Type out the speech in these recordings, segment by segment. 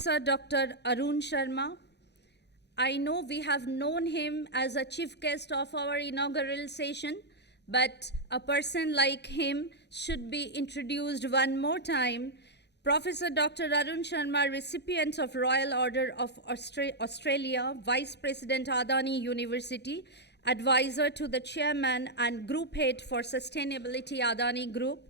Professor Dr. Arun Sharma. I know we have known him as a chief guest of our inaugural session, but a person like him should be introduced one more time. Professor Dr. Arun Sharma, recipient of Royal Order of Australia, Vice President Adani University, advisor to the chairman and group head for sustainability Adani Group.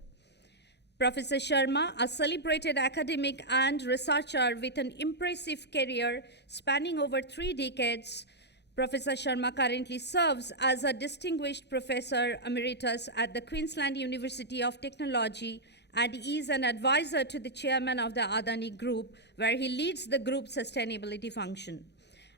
Professor Sharma, a celebrated academic and researcher with an impressive career spanning over 3 decades, Professor Sharma currently serves as a distinguished professor emeritus at the Queensland University of Technology and is an advisor to the chairman of the Adani Group, where he leads the group's sustainability function.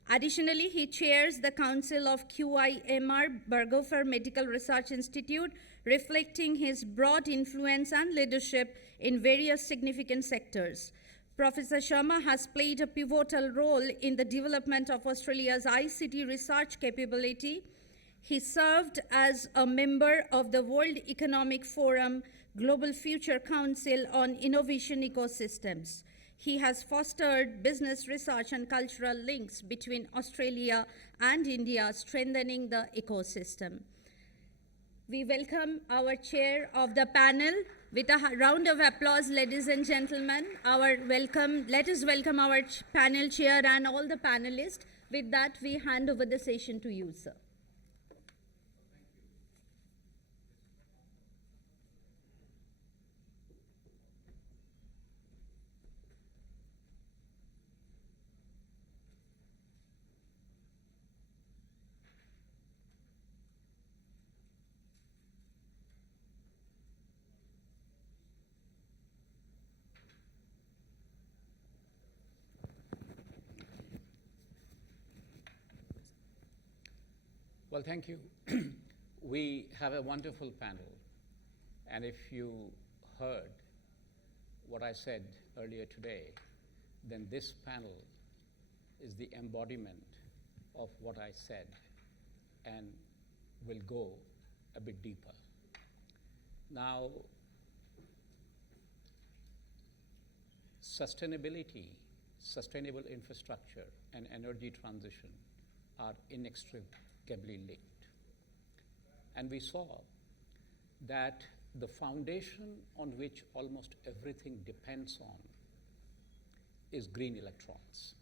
Additionally, he chairs the Council of QIMR Berghofer Medical Research Institute, reflecting his broad influence and leadership in various significant sectors. Professor Sharma has played a pivotal role in the development of Australia's ICT research capability. He served as a member of the World Economic Forum Global Future Council on Innovation Ecosystems. He has fostered business research and cultural links between Australia and India, strengthening the ecosystem. We welcome our chair of the panel with a round of applause, ladies and gentlemen. Let us welcome our panel chair and all the panelists. With that, we hand over the session to you, sir. Well, thank you. We have a wonderful panel, and if you heard what I said earlier today, then this panel is the embodiment of what I said and will go a bit deeper. Now, sustainability, sustainable infrastructure, and energy transition are inextricably linked. And we saw that the foundation on which almost everything depends on is green electrons.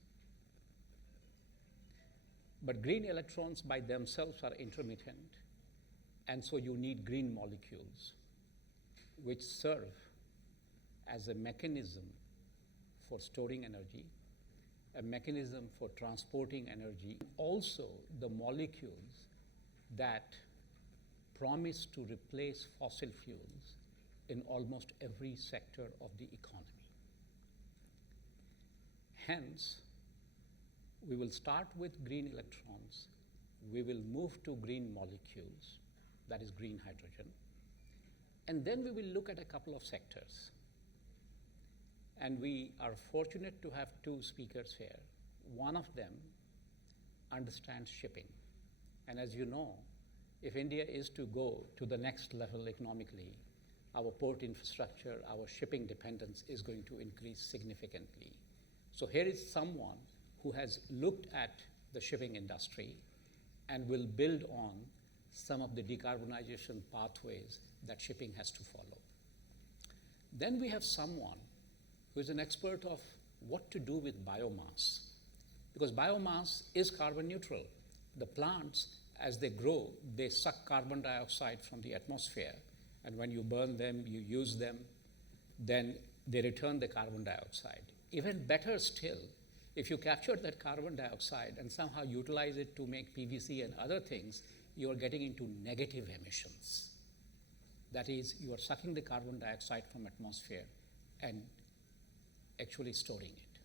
But green electrons by themselves are intermittent, and so you need green molecules which serve as a mechanism for storing energy, a mechanism for transporting energy, also the molecules that promise to replace fossil fuels in almost every sector of the economy. Hence, we will start with green electrons, we will move to green molecules, that is green hydrogen, and then we will look at a couple of sectors. And we are fortunate to have 2 speakers here. One of them understands shipping. And as you know, if India is to go to the next level economically, our port infrastructure, our shipping dependence is going to increase significantly. So here is someone who has looked at the shipping industry and will build on some of the decarbonization pathways that shipping has to follow. Then we have someone who is an expert of what to do with biomass, because biomass is carbon neutral. The plants, as they grow, they suck carbon dioxide from the atmosphere, and when you burn them, you use them, then they return the carbon dioxide. Even better still, if you capture that carbon dioxide and somehow utilize it to make PVC and other things, you are getting into negative emissions. That is, you are sucking the carbon dioxide from atmosphere and actually storing it.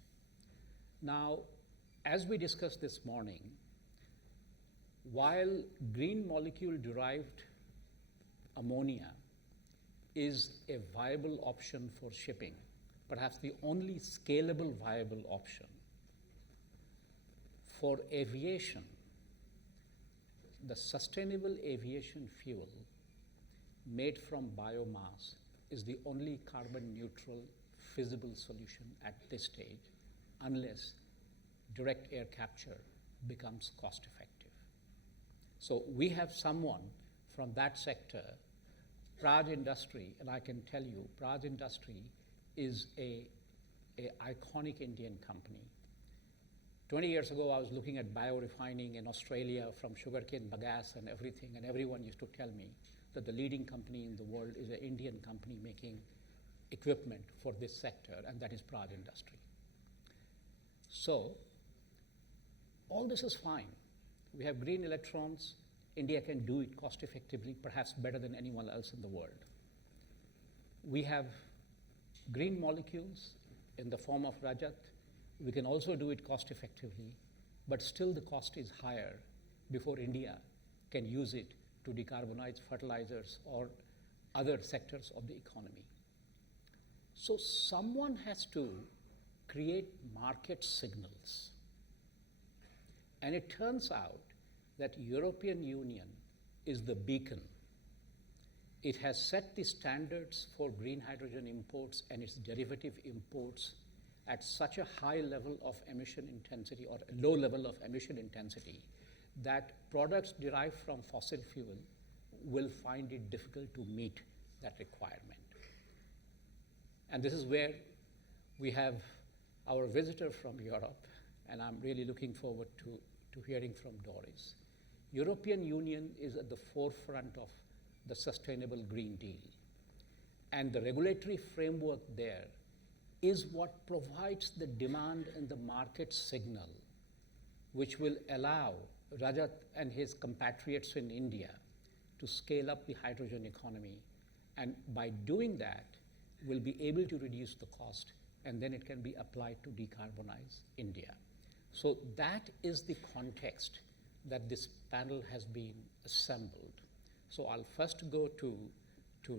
Now, as we discussed this morning, while green molecule-derived ammonia is a viable option for shipping, perhaps the only scalable viable option, for aviation, the sustainable aviation fuel made from biomass is the only carbon neutral feasible solution at this stage, unless direct air capture becomes cost effective. So we have someone from that sector, Praj Industry, and I can tell you, Praj Industry is a iconic Indian company. 20 years ago, I was looking at biorefining in Australia from sugarcane bagasse and everything, and everyone used to tell me that the leading company in the world is an Indian company making equipment for this sector, and that is Praj Industry. So, all this is fine. We have green electrons. India can do it cost effectively, perhaps better than anyone else in the world. We have green molecules in the form of Rajat. We can also do it cost effectively, but still the cost is higher before India can use it to decarbonize fertilizers or other sectors of the economy. So someone has to create market signals. And it turns out that European Union is the beacon. It has set the standards for green hydrogen imports and its derivative imports at such a high level of emission intensity or a low level of emission intensity that products derived from fossil fuel will find it difficult to meet that requirement. And this is where we have our visitor from Europe, and I'm really looking forward to hearing from Doris. European Union is at the forefront of the Sustainable Green Deal. And the regulatory framework there is what provides the demand and the market signal, which will allow Rajat and his compatriots in India to scale up the hydrogen economy. And by doing that, we'll be able to reduce the cost, and then it can be applied to decarbonize India. So that is the context that this panel has been assembled. So I'll first go to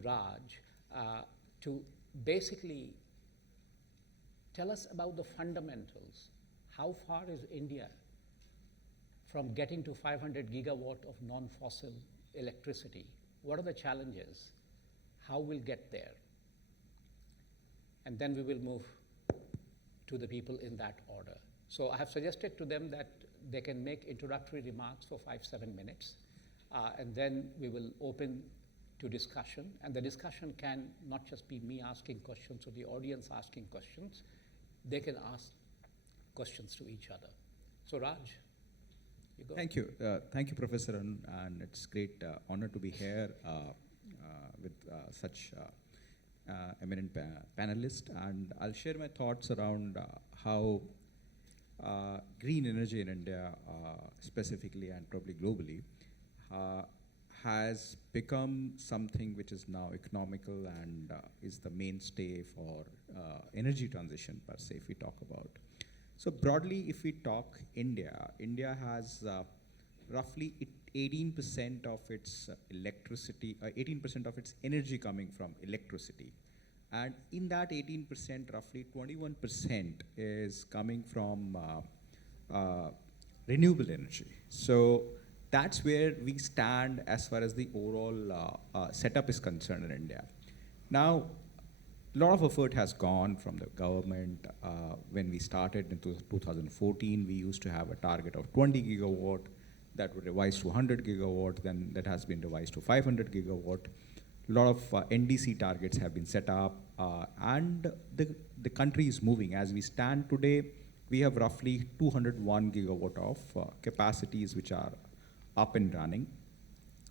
Raj to basically tell us about the fundamentals. How far is India from getting to 500 gigawatt of non-fossil electricity? What are the challenges? How we'll get there? And then we will move to the people in that order. So I have suggested to them that they can make introductory remarks for 5-7 minutes, and then we will open to discussion. And the discussion can not just be me asking questions or the audience asking questions. They can ask questions to each other. So Raj, you go. Thank you. Thank you, Professor, and it's great honor to be here with such eminent panelists. And I'll share my thoughts around how green energy in India specifically and probably globally has become something which is now economical and is the mainstay for energy transition per se, if we talk about. So broadly, if we talk India, India has roughly 18% of its electricity, 18% of its energy coming from electricity. And in that 18%, roughly 21% is coming from renewable energy. So that's where we stand as far as the overall setup is concerned in India. Now, a lot of effort has gone from the government. When we started in 2014, we used to have a target of 20 gigawatt. That would revise to 100 gigawatt. Then that has been revised to 500 gigawatt. A lot of NDC targets have been set up, and the country is moving. As we stand today, we have roughly 201 gigawatt of capacities which are up and running.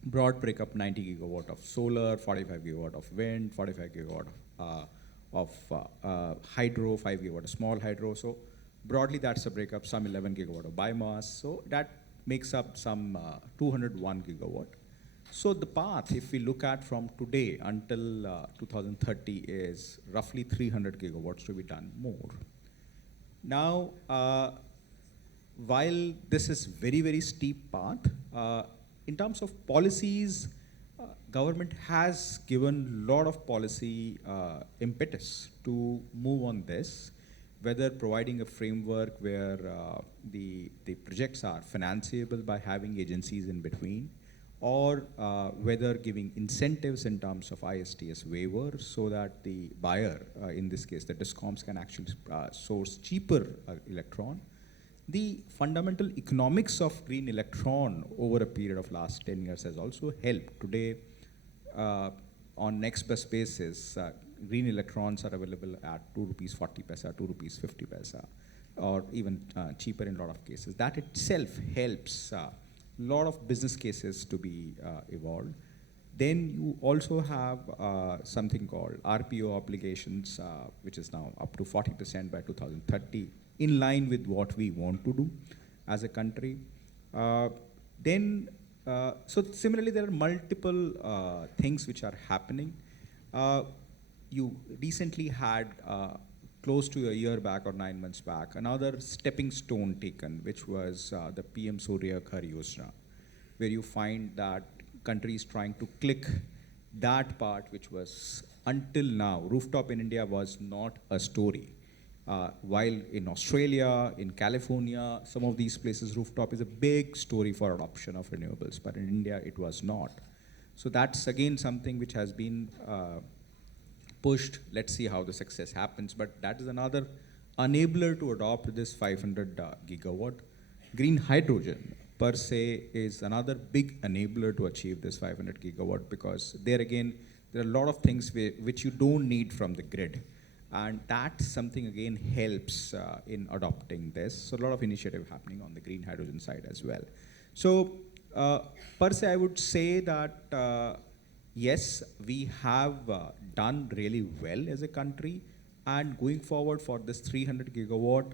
Broad breakup: 90 gigawatt of solar, 45 gigawatt of wind, 45 gigawatt of hydro, 5 gigawatt of small hydro. So broadly, that's a breakup. Some 11 gigawatt of biomass. So that makes up some 201 gigawatt. So the path, if we look at from today until 2030, is roughly 300 gigawatts to be done more. Now, while this is very, very steep path, in terms of policies, government has given a lot of policy impetus to move on this, whether providing a framework where the projects are financeable by having agencies in between, or whether giving incentives in terms of ISTS waiver so that the buyer, in this case the discoms, can actually source cheaper electron. The fundamental economics of green electron over a period of last 10 years has also helped. Today, on next best basis, green electrons are available at 2 rupees 40 paisa, 2 rupees 50 paisa, or even cheaper in a lot of cases. That itself helps a lot of business cases to be evolved. Then you also have something called RPO obligations, which is now up to 40% by 2030, in line with what we want to do as a country. So similarly, there are multiple things which are happening. You recently had, close to a year back or 9 months back, another stepping stone taken, which was the PM Surya Ghar Yojana, where you find that countries trying to click that part, which was until now, rooftop in India was not a story. While in Australia, in California, some of these places, rooftop is a big story for adoption of renewables, but in India, it was not. So that's again something which has been pushed. Let's see how the success happens, but that is another enabler to adopt this 500 gigawatt. Green hydrogen per se is another big enabler to achieve this 500 gigawatt, because there again, there are a lot of things which you don't need from the grid. And that something again helps in adopting this. So a lot of initiative happening on the green hydrogen side as well. So per se, I would say that yes, we have done really well as a country, and going forward for this 300 gigawatt,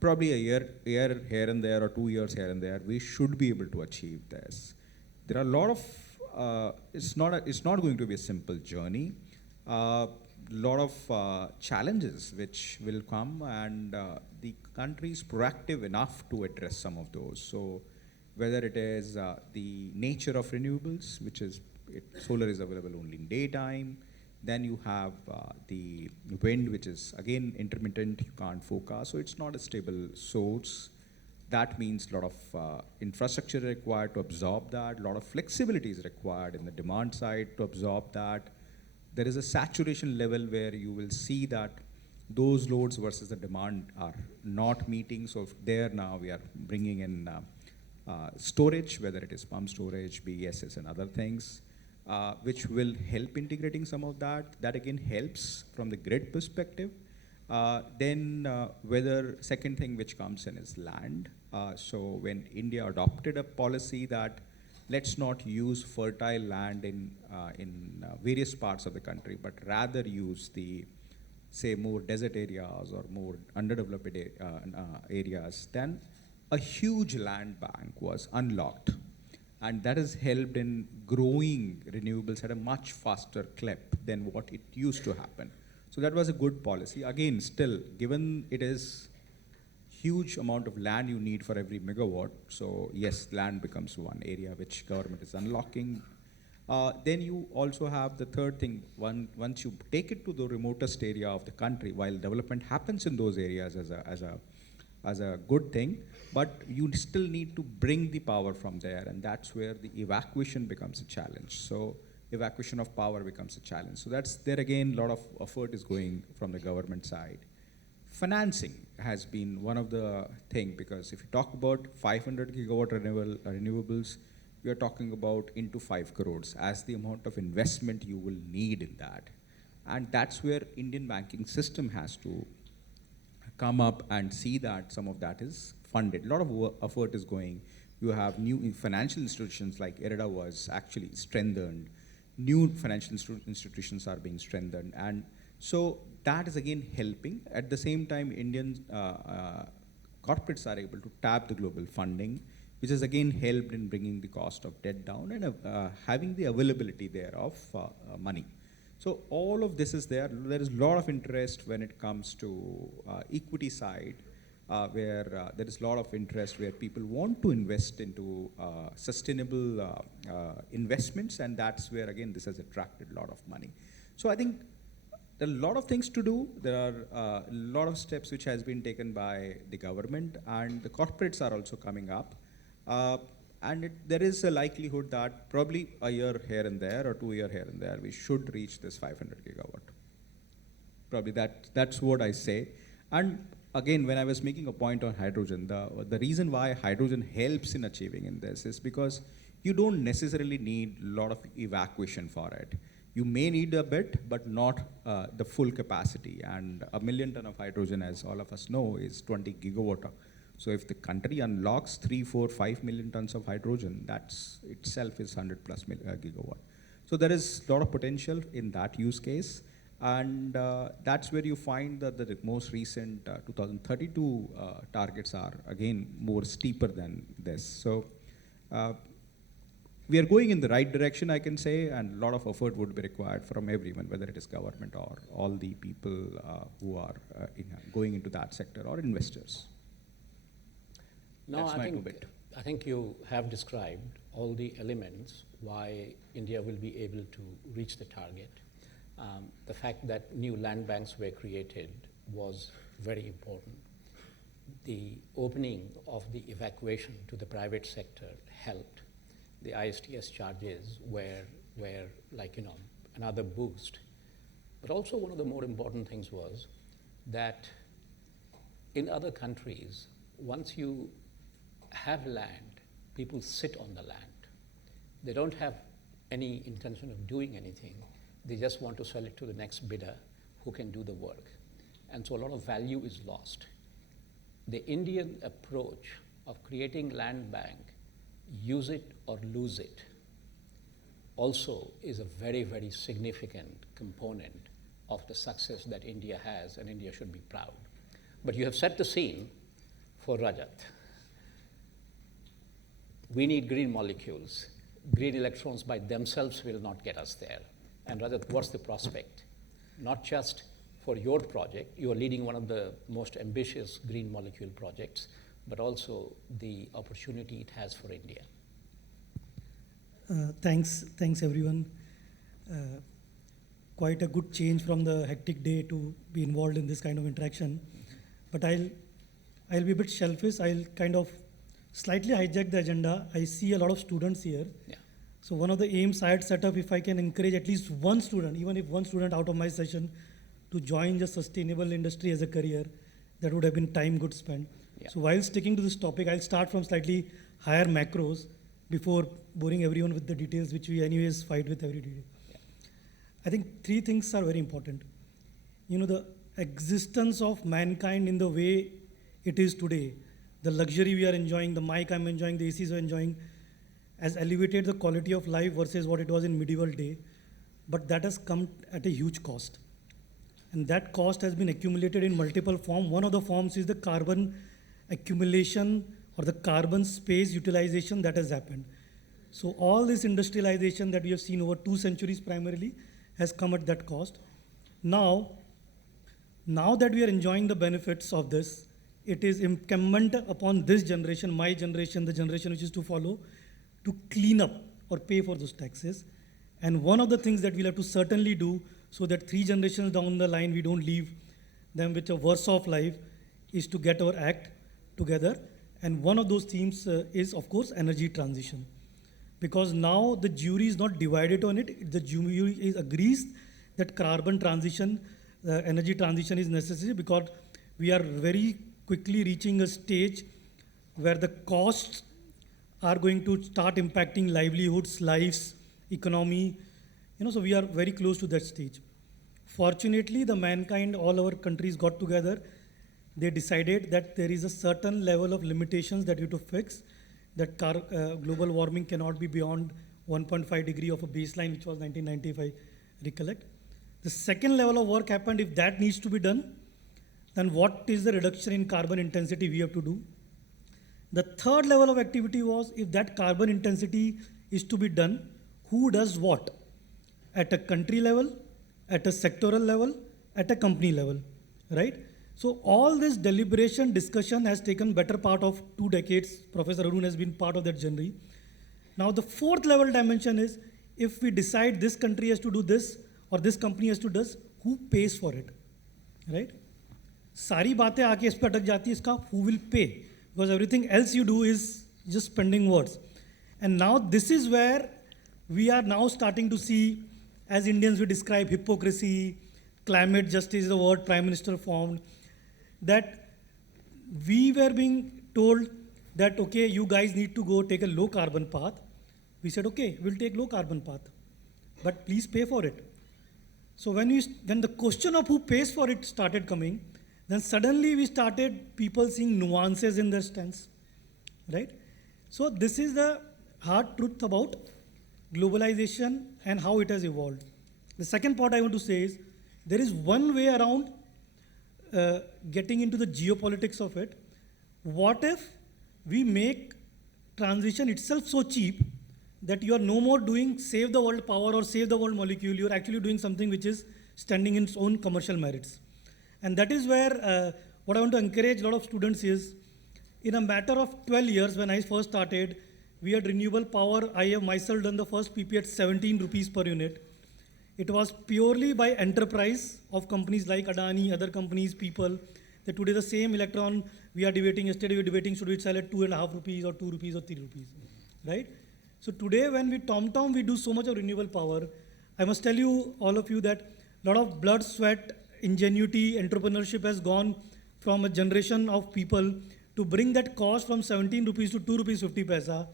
probably a year here and there, or 2 years here and there, we should be able to achieve this. There are a lot of, it's not going to be a simple journey. Lot of challenges which will come, and the country is proactive enough to address some of those. So whether it is the nature of renewables, which is solar is available only in daytime, then you have the wind, which is again intermittent, you can't forecast, so it's not a stable source. That means a lot of infrastructure required to absorb that, a lot of flexibility is required in the demand side to absorb that. There is a saturation level where you will see that those loads versus the demand are not meeting. So there now we are bringing in storage, whether it is pump storage, BESS and other things, which will help integrating some of that. That again helps from the grid perspective. Then whether second thing which comes in is land. So when India adopted a policy that let's not use fertile land in various parts of the country, but rather use the, say, more desert areas or more underdeveloped areas, then a huge land bank was unlocked. And that has helped in growing renewables at a much faster clip than what it used to happen. So that was a good policy. Again, still, given it is huge amount of land you need for every megawatt. So yes, land becomes one area which government is unlocking. Then you also have the third thing. Once you take it to the remotest area of the country, while development happens in those areas as a good thing, but you still need to bring the power from there, and that's where the evacuation becomes a challenge. So evacuation of power becomes a challenge. So that's there again, a lot of effort is going from the government side. Financing has been one of the thing, because if you talk about 500 gigawatt renewables, we are talking about into 5 crores as the amount of investment you will need in that. And that's where Indian banking system has to come up and see that some of that is funded. A lot of effort is going. You have new financial institutions like IREDA was actually strengthened. New financial institutions are being strengthened. And so that is again helping. At the same time, Indian corporates are able to tap the global funding, which has again helped in bringing the cost of debt down and having the availability there of money. So all of this is there. There is a lot of interest when it comes to equity side, where there is a lot of interest where people want to invest into sustainable investments, and that's where again this has attracted a lot of money. So I think there are a lot of things to do. There are a lot of steps which has been taken by the government, and the corporates are also coming up. And there is a likelihood that probably a year here and there or 2 year here and there, we should reach this 500 gigawatt. Probably that's what I say. And again, when I was making a point on hydrogen, the reason why hydrogen helps in achieving in this is because you don't necessarily need a lot of evacuation for it. You may need a bit, but not the full capacity. And a million ton of hydrogen, as all of us know, is 20 gigawatt. So if the country unlocks 3, 4, 5 million tons of hydrogen, that's itself is 100 plus gigawatt. So there is a lot of potential in that use case. And that's where you find that the most recent 2032 targets are, again, more steeper than this. So we are going in the right direction, I can say, and a lot of effort would be required from everyone, whether it is government or all the people who are going into that sector or investors. No, That's I think you have described all the elements why India will be able to reach the target. The fact that new land banks were created was very important. The opening of the evacuation to the private sector helped. The ISTS charges were like, another boost. But also one of the more important things was that in other countries, once you have land, people sit on the land. They don't have any intention of doing anything. They just want to sell it to the next bidder who can do the work. And so a lot of value is lost. The Indian approach of creating land bank, use it or lose it, also is a very, very significant component of the success that India has, and India should be proud. But you have set the scene for Rajat. We need green molecules. Green electrons by themselves will not get us there. And Rajat, what's the prospect? Not just for your project, you are leading one of the most ambitious green molecule projects, but also the opportunity it has for India. Thanks everyone. Quite a good change from the hectic day to be involved in this kind of interaction. But I'll be a bit selfish. I'll kind of slightly hijack the agenda. I see a lot of students here. Yeah. So one of the aims I had set up, if I can encourage at least one student, even if one student out of my session, to join the sustainable industry as a career, that would have been time good spent. Yeah. So while sticking to this topic, I'll start from slightly higher macros before boring everyone with the details, which we anyways fight with every day. Yeah. I think three things are very important. The existence of mankind in the way it is today, the luxury we are enjoying, the mic I'm enjoying, the ACs are enjoying, has elevated the quality of life versus what it was in medieval day, but that has come at a huge cost. And that cost has been accumulated in multiple forms. One of the forms is the carbon accumulation or the carbon space utilization that has happened. So all this industrialization that we have seen over 2 centuries primarily has come at that cost. Now that we are enjoying the benefits of this, it is incumbent upon this generation, my generation, the generation which is to follow, to clean up or pay for those taxes. And one of the things that we'll have to certainly do so that 3 generations down the line we don't leave them with a worse off life is to get our act together. And one of those themes is, of course, energy transition. Because now the jury is not divided on it. The jury agrees that carbon transition, energy transition is necessary because we are very quickly reaching a stage where the costs are going to start impacting livelihoods, lives, economy. So we are very close to that stage. Fortunately, the mankind, all our countries got together. They decided that there is a certain level of limitations that you have to fix, that global warming cannot be beyond 1.5 degree of a baseline, which was 1990, if I recollect. The second level of work happened. If that needs to be done, then what is the reduction in carbon intensity we have to do? The third level of activity was, if that carbon intensity is to be done, who does what? At a country level, at a sectoral level, at a company level, right? So all this deliberation, discussion has taken better part of 2 decades. Professor Arun has been part of that journey. Now the fourth level dimension is, if we decide this country has to do this or this company has to do this, who pays for it, right? सारी बातें आके इस पर अटक जाती है, इसका who will pay? Because everything else you do is just spending words. And now this is where we are now starting to see, as Indians we describe hypocrisy, climate justice is the word Prime Minister formed, that we were being told that, okay, you guys need to go take a low carbon path. We said, okay, we'll take low carbon path, but please pay for it. So when the question of who pays for it started coming, then suddenly we started people seeing nuances in their stance, right? So this is the hard truth about globalization and how it has evolved. The second part I want to say is, there is one way around getting into the geopolitics of it. What if we make transition itself so cheap that you are no more doing save the world power or save the world molecule, you are actually doing something which is standing in its own commercial merits. And that is where what I want to encourage a lot of students is, in a matter of 12 years, when I first started, we had renewable power. I have myself done the first PP at 17 rupees per unit. It was purely by enterprise of companies like Adani, other companies, people, that today the same electron we are debating, yesterday we were debating, should we sell at 2.5 rupees or 2 rupees or 3 rupees, right? So today when we tom-tom, we do so much of renewable power. I must tell you, all of you, that a lot of blood, sweat, ingenuity, entrepreneurship has gone from a generation of people to bring that cost from 17 rupees to 2 rupees 50 paisa,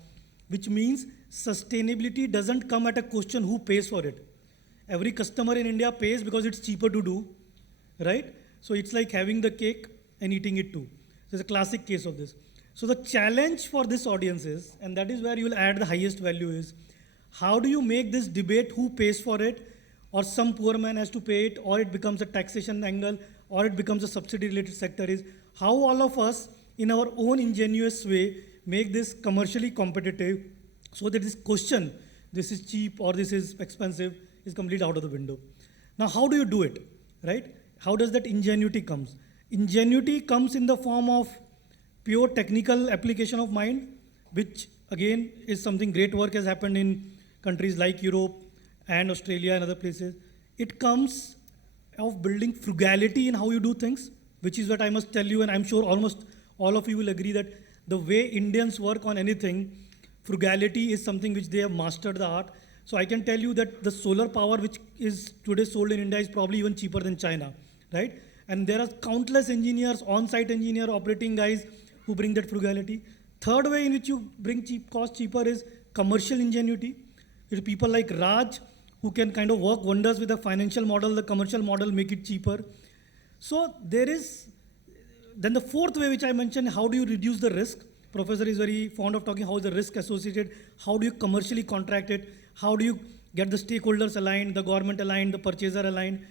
which means sustainability doesn't come at a question who pays for it. Every customer in India pays because it's cheaper to do, right? So it's like having the cake and eating it too. There's a classic case of this. So the challenge for this audience is, and that is where you will add the highest value, is how do you make this debate who pays for it, or some poor man has to pay it, or it becomes a taxation angle, or it becomes a subsidy related sector, is how all of us in our own ingenious way make this commercially competitive so that this question, this is cheap or this is expensive, is completely out of the window. Now how do you do it, right? How does that ingenuity comes? Ingenuity comes in the form of pure technical application of mind, which again is something great work has happened in countries like Europe and Australia and other places. It comes of building frugality in how you do things, which is what I must tell you, and I'm sure almost all of you will agree that the way Indians work on anything, frugality is something which they have mastered the art. So I can tell you that the solar power which is today sold in India is probably even cheaper than China, right? And there are countless engineers, on-site engineer, operating guys who bring that frugality. Third way in which you bring cost cheaper is commercial ingenuity. It's people like Raj who can kind of work wonders with the financial model, the commercial model, make it cheaper. So there is, then the fourth way which I mentioned, how do you reduce the risk? Professor is very fond of talking how is the risk associated, how do you commercially contract it, how do you get the stakeholders aligned, the government aligned, the purchaser aligned.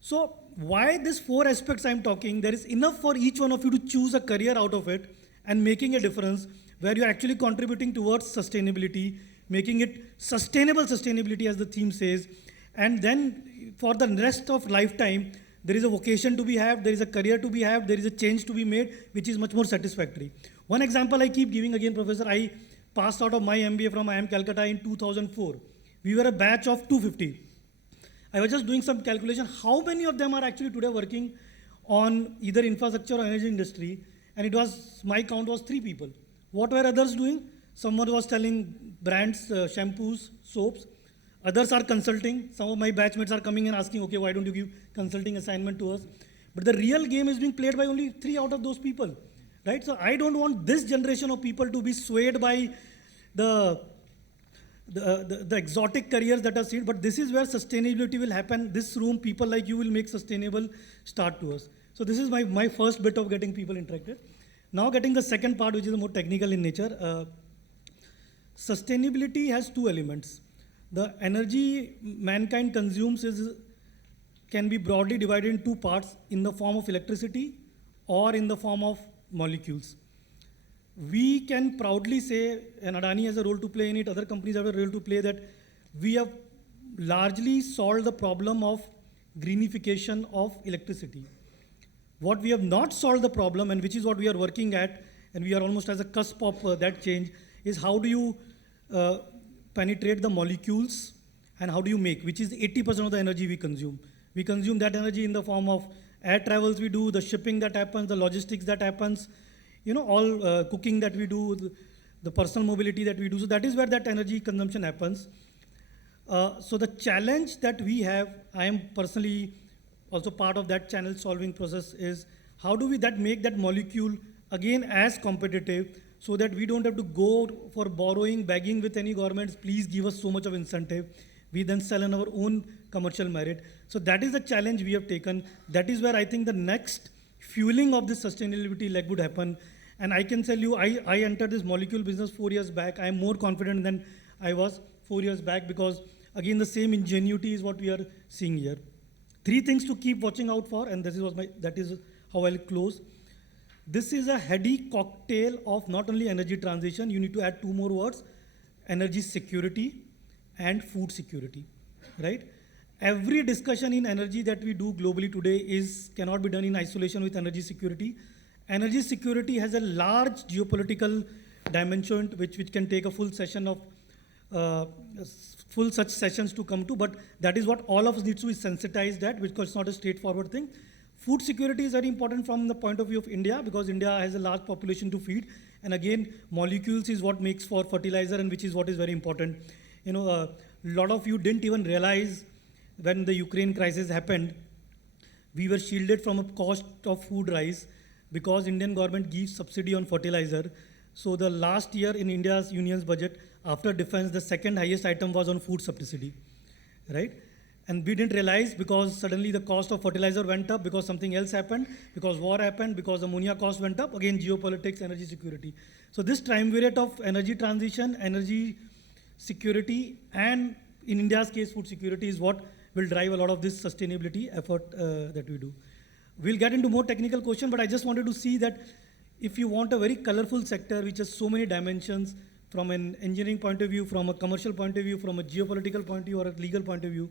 So why these four aspects I'm talking, there is enough for each one of you to choose a career out of it and making a difference where you're actually contributing towards sustainability, making it sustainable sustainability as the theme says. And then for the rest of lifetime, there is a vocation to be had, there is a career to be had, there is a change to be made, which is much more satisfactory. One example I keep giving again, Professor, I passed out of my MBA from IIM Calcutta in 2004. We were a batch of 250. I was just doing some calculation, how many of them are actually today working on either infrastructure or energy industry, and it was, my count was 3 people. What were others doing? Someone was selling brands, shampoos, soaps. Others are consulting. Some of my batchmates are coming and asking, okay, why don't you give consulting assignment to us? But the real game is being played by only 3 out of those people, right? So I don't want this generation of people to be swayed by the exotic careers that are seen, but this is where sustainability will happen. This room, people like you will make sustainable start to us. So this is my first bit of getting people interacted. Now getting the second part, which is more technical in nature. Sustainability has 2 elements. The energy mankind consumes can be broadly divided in 2 parts, in the form of electricity or in the form of molecules. We can proudly say, and Adani has a role to play in it, other companies have a role to play, that we have largely solved the problem of greenification of electricity. What we have not solved the problem, and which is what we are working at, and we are almost as a cusp of that change, is how do you penetrate the molecules and how do you make, which is 80% of the energy we consume. We consume that energy in the form of air travels we do, the shipping that happens, the logistics that happens, you know, all cooking that we do, the personal mobility that we do. So that is where that energy consumption happens. So the challenge that we have, I am personally also part of that challenge solving process, is how do we make that molecule again as competitive so that we don't have to go for borrowing, begging with any governments, please give us so much of incentive. We then sell on our own commercial merit. So that is the challenge we have taken. That is where I think the next fueling of this sustainability leg would happen. And I can tell you, I entered this molecule business 4 years back. I am more confident than I was 4 years back because, again, the same ingenuity is what we are seeing here. 3 things to keep watching out for, and that is how I'll close. This is a heady cocktail of not only energy transition, you need to add 2 more words, energy security and food security, right? Every discussion in energy that we do globally today cannot be done in isolation with energy security. Energy security has a large geopolitical dimension, which can take a full session of full such sessions to come to, but that is what all of us needs to be sensitized at, because it's not a straightforward thing. Food security is very important from the point of view of India, because India has a large population to feed, and again, molecules is what makes for fertilizer, and which is what is very important. You know, a lot of you didn't even realize when the Ukraine crisis happened, we were shielded from a cost of food rise because Indian government gives subsidy on fertilizer. So the last year in India's union's budget, after defense, the second highest item was on food subsidy, right? And we didn't realize because suddenly the cost of fertilizer went up because something else happened, because war happened, because ammonia cost went up, again, geopolitics, energy security. So this triumvirate of energy transition, energy security, and in India's case, food security is what will drive a lot of this sustainability effort that we do. We'll get into more technical questions, but I just wanted to see that if you want a very colorful sector which has so many dimensions, from an engineering point of view, from a commercial point of view, from a geopolitical point of view, or a legal point of view,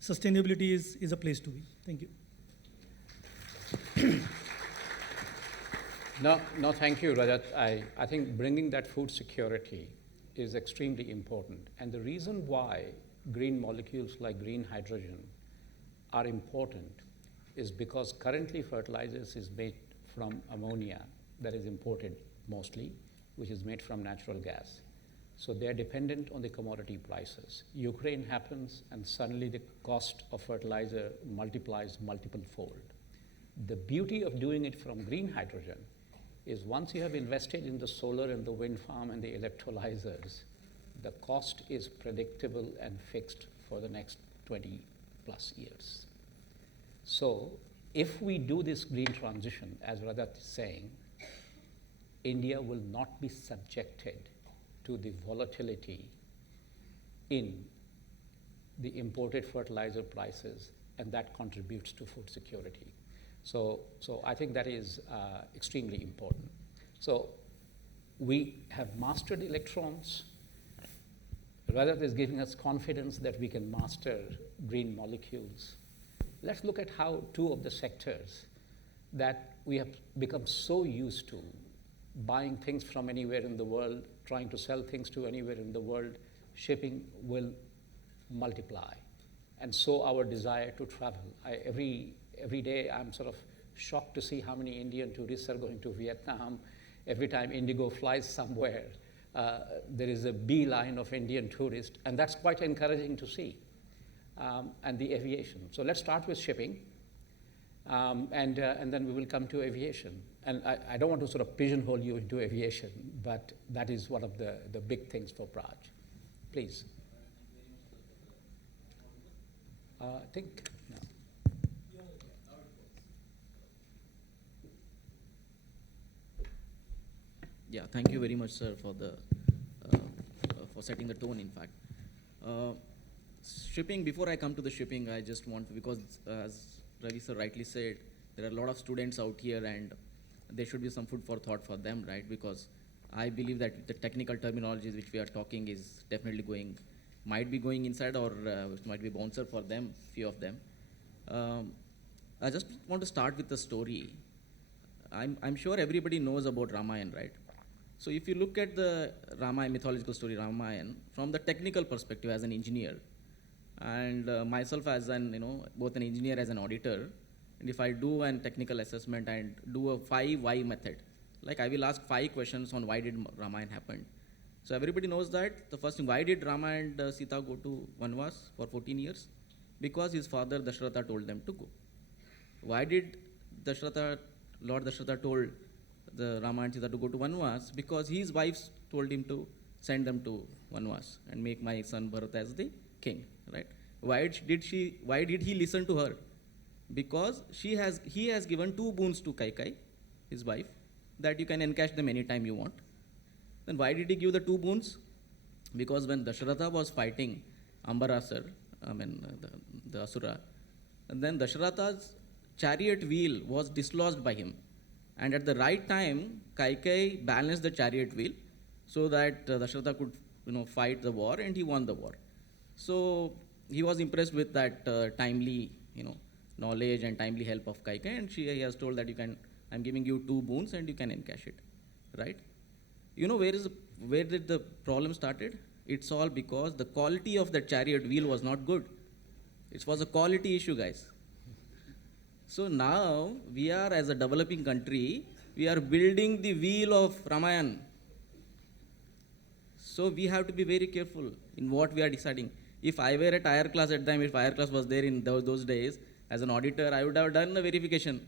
sustainability is a place to be. Thank you. No, thank you, Rajat. I think bringing that food security is extremely important. And the reason why green molecules like green hydrogen are important is because currently fertilizers is made from ammonia that is imported mostly, which is made from natural gas. So they're dependent on the commodity prices. Ukraine happens, and suddenly the cost of fertilizer multiplies multiple fold. The beauty of doing it from green hydrogen is once you have invested in the solar and the wind farm and the electrolyzers, the cost is predictable and fixed for the next 20 plus years. So if we do this green transition, as Rajat is saying, India will not be subjected to the volatility in the imported fertilizer prices, and that contributes to food security. So I think that is extremely important. So we have mastered electrons. Rajat is giving us confidence that we can master green molecules. Let's look at how 2 of the sectors that we have become so used to, buying things from anywhere in the world, trying to sell things to anywhere in the world, shipping will multiply. And so our desire to travel. Every day I'm sort of shocked to see how many Indian tourists are going to Vietnam. Every time Indigo flies somewhere, there is a beeline of Indian tourists, and that's quite encouraging to see. And the aviation. So let's start with shipping, and then we will come to aviation. And I don't want to sort of pigeonhole you into aviation, but that is one of the big things for Praj. Please. I think, no. Yeah, thank you very much, sir, for for setting the tone, in fact. Shipping, before I come to the shipping, I just want, because as Ravi sir rightly said, there are a lot of students out here and there should be some food for thought for them, right? Because I believe that the technical terminologies which we are talking is definitely might be going inside, or it might be bouncer for them, few of them. I just want to start with the story. I'm sure everybody knows about Ramayana, right? So if you look at the Ramayana, mythological story Ramayana, from the technical perspective as an engineer, and myself as both an engineer as an auditor, and if I do an technical assessment and do a 5 why method, like I will ask 5 questions on why did Ramayana happen, So everybody knows that. The first thing, why did Rama and Sita go to Vanvas for 14 years? Because his father Dashratha told them to go. Why did Lord Dashratha told the Rama and Sita to go to Vanvas? Because his wives told him to send them to Vanvas and make my son Bharat as the king, right? Why did he listen to her? Because he has given 2 boons to Kaikai, his wife, that you can encash them anytime you want. Then why did he give the 2 boons? Because when Dashratha was fighting Ambarasar, the Asura, and then Dashratha's chariot wheel was dislodged by him. And at the right time, Kaikai balanced the chariot wheel so that Dashratha could fight the war, and he won the war. So he was impressed with that timely knowledge and timely help of Kaikai, and he has told that I'm giving you 2 boons and you can encash it, right? Where did the problem started? It's all because the quality of the chariot wheel was not good. It was a quality issue, guys. So now we are, as a developing country, we are building the wheel of Ramayana. So we have to be very careful in what we are deciding. If I were at higher class at the time, if higher class was there in those days, as an auditor, I would have done a verification,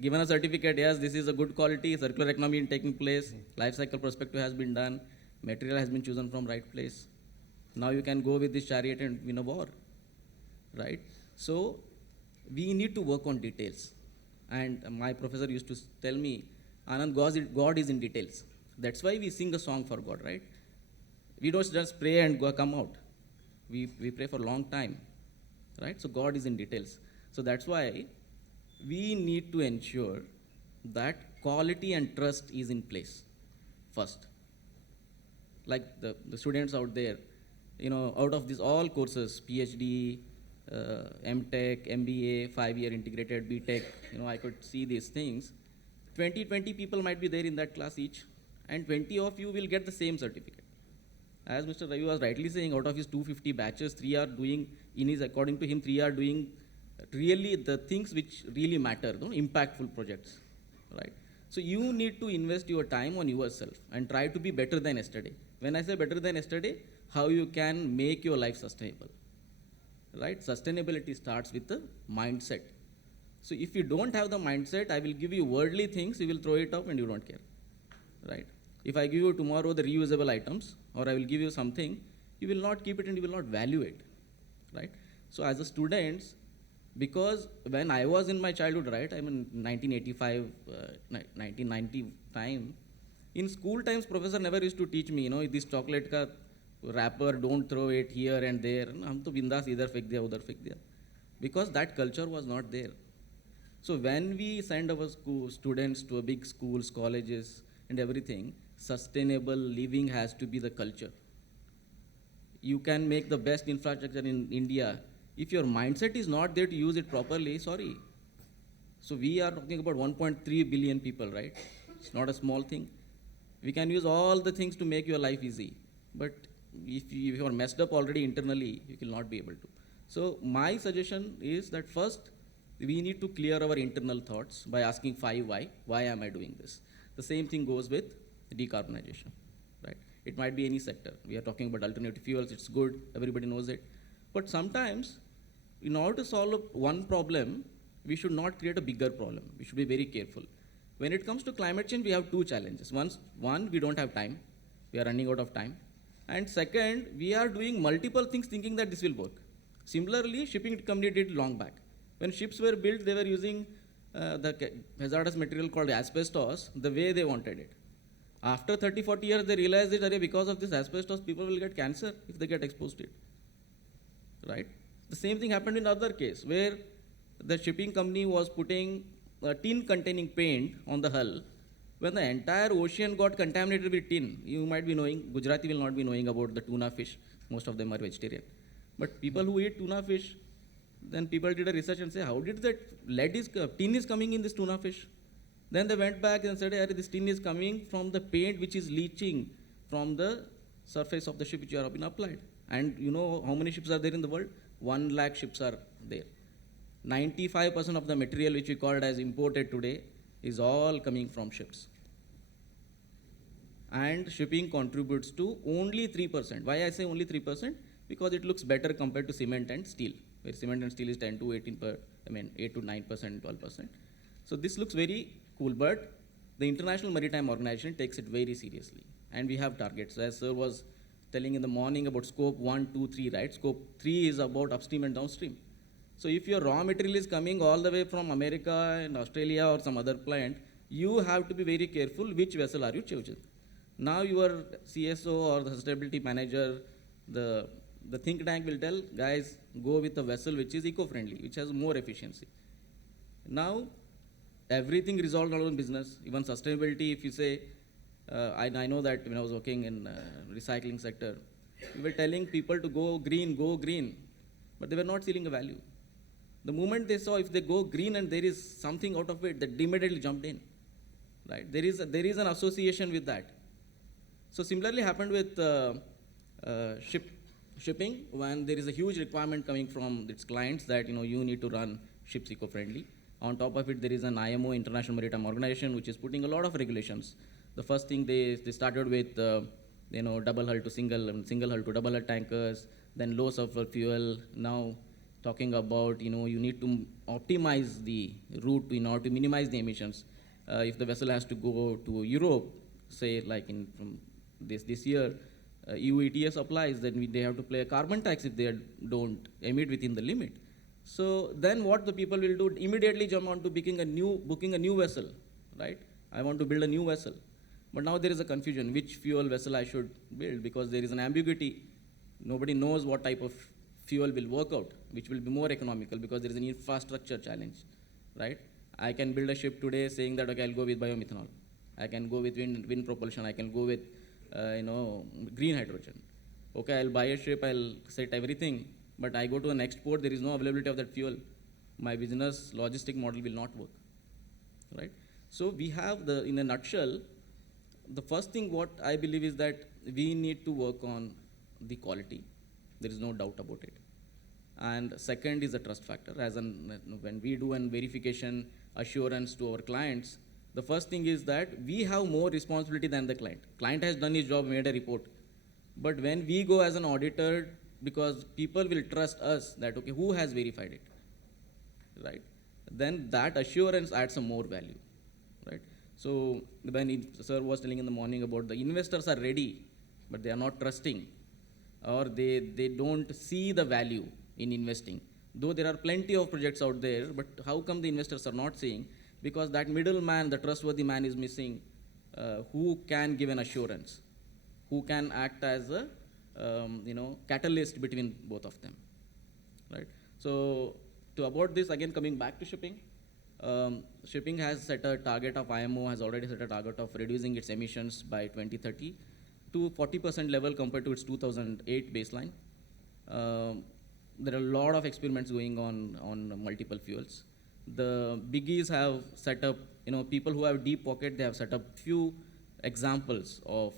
given a certificate, yes, this is a good quality, circular economy is taking place, life cycle perspective has been done, material has been chosen from right place. Now you can go with this chariot and win a war, right? So we need to work on details. And my professor used to tell me, Anand, God is in details. That's why we sing a song for God, right? We don't just pray and come out. We pray for a long time, right? So God is in details. So that's why we need to ensure that quality and trust is in place first. Like the students out there, out of these all courses, PhD, MTech, MBA, 5-year integrated, BTech, I could see these things. 20 people might be there in that class each, and 20 of you will get the same certificate. As Mr. Ravi was rightly saying, out of his 250 batches, 3 are doing, according to him, 3 are doing really the things which really matter, impactful projects, right? So you need to invest your time on yourself and try to be better than yesterday. When I say better than yesterday, how you can make your life sustainable, right? Sustainability starts with the mindset. So if you don't have the mindset, I will give you worldly things, you will throw it up and you don't care, right? If I give you tomorrow the reusable items, or I will give you something, you will not keep it and you will not value it, right? So as a students, because when I was in my childhood, right, I'm in 1985, 1990 time, in school times, professor never used to teach me, this chocolate ka wrapper, don't throw it here and there. Hum to bindas idhar fek diya, udhar fek diya. Because that culture was not there. So when we send our students to a big schools, colleges, and everything, sustainable living has to be the culture. You can make the best infrastructure in India. If your mindset is not there to use it properly, sorry. So we are talking about 1.3 billion people, right? It's not a small thing. We can use all the things to make your life easy. But if you are messed up already internally, you will not be able to. So my suggestion is that first, we need to clear our internal thoughts by asking 5 why. Why am I doing this? The same thing goes with decarbonization, right? It might be any sector. We are talking about alternative fuels, it's good, everybody knows it. But sometimes, in order to solve one problem, we should not create a bigger problem. We should be very careful. When it comes to climate change, we have 2 challenges. One, we don't have time. We are running out of time. And second, we are doing multiple things thinking that this will work. Similarly, shipping company did long back. When ships were built, they were using the hazardous material called asbestos the way they wanted it. After 30-40 years, they realized that because of this asbestos, people will get cancer if they get exposed to it, right? The same thing happened in other case, where the shipping company was putting a tin containing paint on the hull. When the entire ocean got contaminated with tin, you might be knowing, Gujarati will not be knowing about the tuna fish. Most of them are vegetarian. But people who eat tuna fish, then people did a research and say, how did that tin is coming in this tuna fish? Then they went back and said, this tin is coming from the paint which is leaching from the surface of the ship which you have been applied. And you know how many ships are there in the world? 1 lakh ships are there. 95% of the material which we called as imported today is all coming from ships. and shipping contributes to only 3%. Why I say only 3%? Because it looks better compared to cement and steel, where cement and steel is 10 to 18 per, 8 to 9%, 12%. So this looks very cool, but the International Maritime Organization takes it very seriously, and we have targets. As sir was telling in the morning about scope 1, 2, 3, right? Scope 3 is about upstream and downstream. So if your raw material is coming all the way from America and Australia or some other plant, you have to be very careful which vessel are you choosing. Now your CSO or the sustainability manager, the think tank will tell, guys, go with a vessel which is eco-friendly, which has more efficiency. Now, everything resolved around business, even sustainability, if you say, I know that when I was working in recycling sector, we were telling people to go green, but they were not seeing a value. The moment they saw if they go green and there is something out of it, they immediately jumped in, right? There is an association with that. So similarly happened with shipping, when there is a huge requirement coming from its clients that you need to run ships eco-friendly. On top of it, there is an IMO, International Maritime Organization, which is putting a lot of regulations. The first thing they started with, double hull to single, and single hull to double hull tankers, then low sulfur fuel. Now talking about, you need to optimize the route in order to minimize the emissions. If the vessel has to go to Europe, say like from this year, EU ETS applies, then they have to pay a carbon tax if they don't emit within the limit. So then what the people will do, immediately jump on to booking a new vessel, right? I want to build a new vessel. But now there is a confusion, which fuel vessel I should build, because there is an ambiguity. Nobody knows what type of fuel will work out, which will be more economical, because there is an infrastructure challenge, right? I can build a ship today saying that, okay, I'll go with biomethanol. I can go with wind propulsion. I can go with, green hydrogen. Okay, I'll buy a ship, I'll set everything, but I go to the next port, there is no availability of that fuel. My business logistic model will not work, right? So we have in a nutshell, the first thing what I believe is that we need to work on the quality. There is no doubt about it. And second is the trust factor. When we do an verification assurance to our clients, the first thing is that we have more responsibility than the client. Client has done his job, made a report. But when we go as an auditor, because people will trust us that, okay, who has verified it, right? Then that assurance adds some more value, right? So when sir was telling in the morning about the investors are ready, but they are not trusting, or they don't see the value in investing. Though there are plenty of projects out there, but how come the investors are not seeing? Because that middleman, the trustworthy man is missing, who can give an assurance, who can act as a catalyst between both of them, right? So about this, again, coming back to shipping, shipping has set a target of, IMO has already set a target of reducing its emissions by 2030 to 40% level compared to its 2008 baseline. There are a lot of experiments going on multiple fuels. The biggies have set up, people who have deep pocket, they have set up few examples of,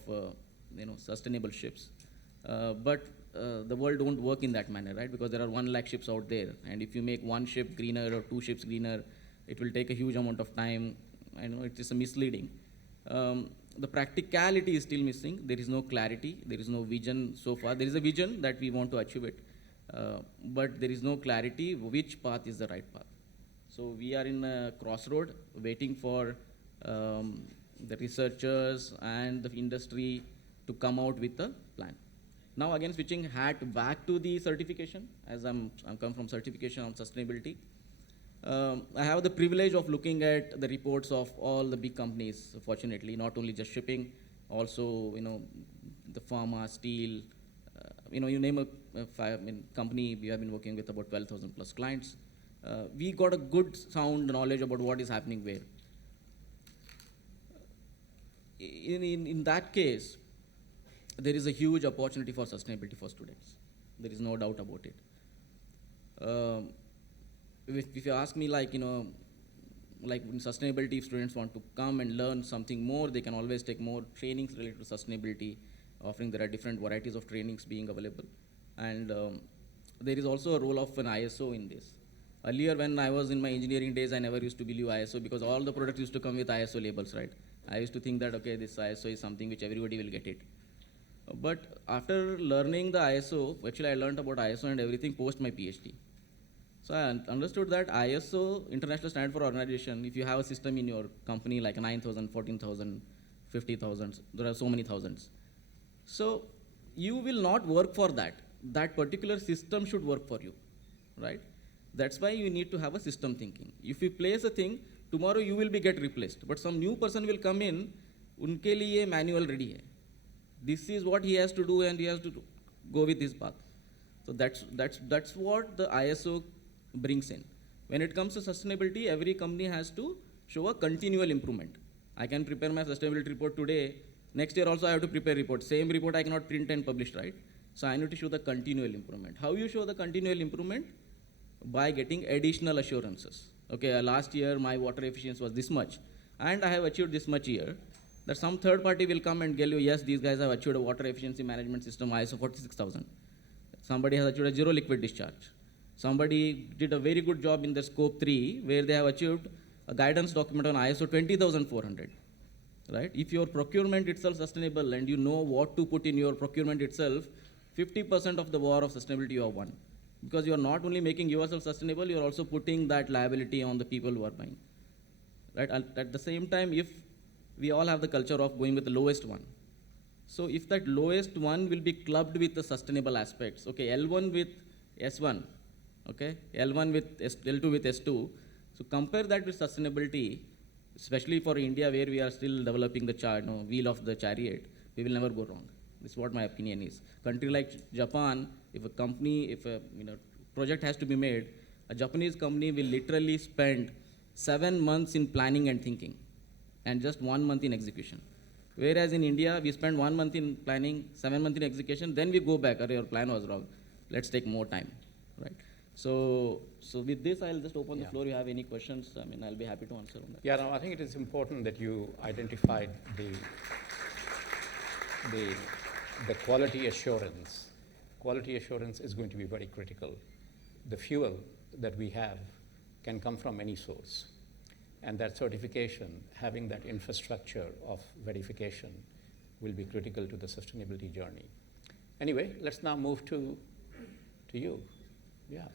sustainable ships. But the world don't work in that manner, right? Because there are 1 lakh ships out there, and if you make 1 ship greener or 2 ships greener, it will take a huge amount of time. I know it is misleading. The practicality is still missing. There is no clarity. There is no vision so far. There is a vision that we want to achieve it, but there is no clarity which path is the right path. So we are in a crossroad, waiting for the researchers and the industry to come out with a plan. Now again, switching hat back to the certification, as I'm come from certification on sustainability. I have the privilege of looking at the reports of all the big companies, fortunately, not only just shipping, also, the pharma, steel, you name a company, we have been working with about 12,000 plus clients. We got a good sound knowledge about what is happening where. In that case, there is a huge opportunity for sustainability for students. There is no doubt about it. If you ask me, like in sustainability, if students want to come and learn something more, they can always take more trainings related to sustainability, offering there are different varieties of trainings being available. And there is also a role of an ISO in this. Earlier, when I was in my engineering days, I never used to believe ISO because all the products used to come with ISO labels, right? I used to think that, okay, this ISO is something which everybody will get it. But after learning the ISO, actually I learned about ISO and everything post my PhD. So I understood that ISO, International Standard for Organization, if you have a system in your company like 9,000, 14,000, 50,000, there are so many thousands. So you will not work for that. That particular system should work for you, right? That's why you need to have a system thinking. If you place a thing, tomorrow you will be get replaced. But some new person will come in, unke liye manual ready hai. This is what he has to do and he has to go with his path. So that's what the ISO brings in. When it comes to sustainability, every company has to show a continual improvement. I can prepare my sustainability report today. Next year also I have to prepare report. Same report I cannot print and publish, right? So I need to show the continual improvement. How you show the continual improvement? By getting additional assurances. Okay, last year my water efficiency was this much, and I have achieved this much here. That some third party will come and tell you, yes, these guys have achieved a water efficiency management system ISO 46000. Somebody has achieved a zero liquid discharge. Somebody did a very good job in the scope 3 where they have achieved a guidance document on ISO 20400. Right? If your procurement itself is sustainable and you know what to put in your procurement itself, 50% of the war of sustainability you have won. Because you are not only making yourself sustainable, you are also putting that liability on the people who are buying. Right? At the same time, if we all have the culture of going with the lowest one. So if that lowest one will be clubbed with the sustainable aspects, okay, L1 with S1, okay, L1 with L2 with S2, so compare that with sustainability, especially for India where we are still developing the wheel of the chariot, we will never go wrong. This is what my opinion is. Country like Japan, if a project has to be made, a Japanese company will literally spend 7 months in planning and thinking, and just 1 month in execution. Whereas in India, we spend 1 month in planning, 7 months in execution, then we go back, your plan was wrong. Let's take more time, right? So with this, I'll just open the floor. If you have any questions, I'll be happy to answer on that. Yeah, no, I think it is important that you identified the quality assurance. Quality assurance is going to be very critical. The fuel that we have can come from any source. And that certification, having that infrastructure of verification, will be critical to the sustainability journey. Anyway, let's now move to you. Yeah.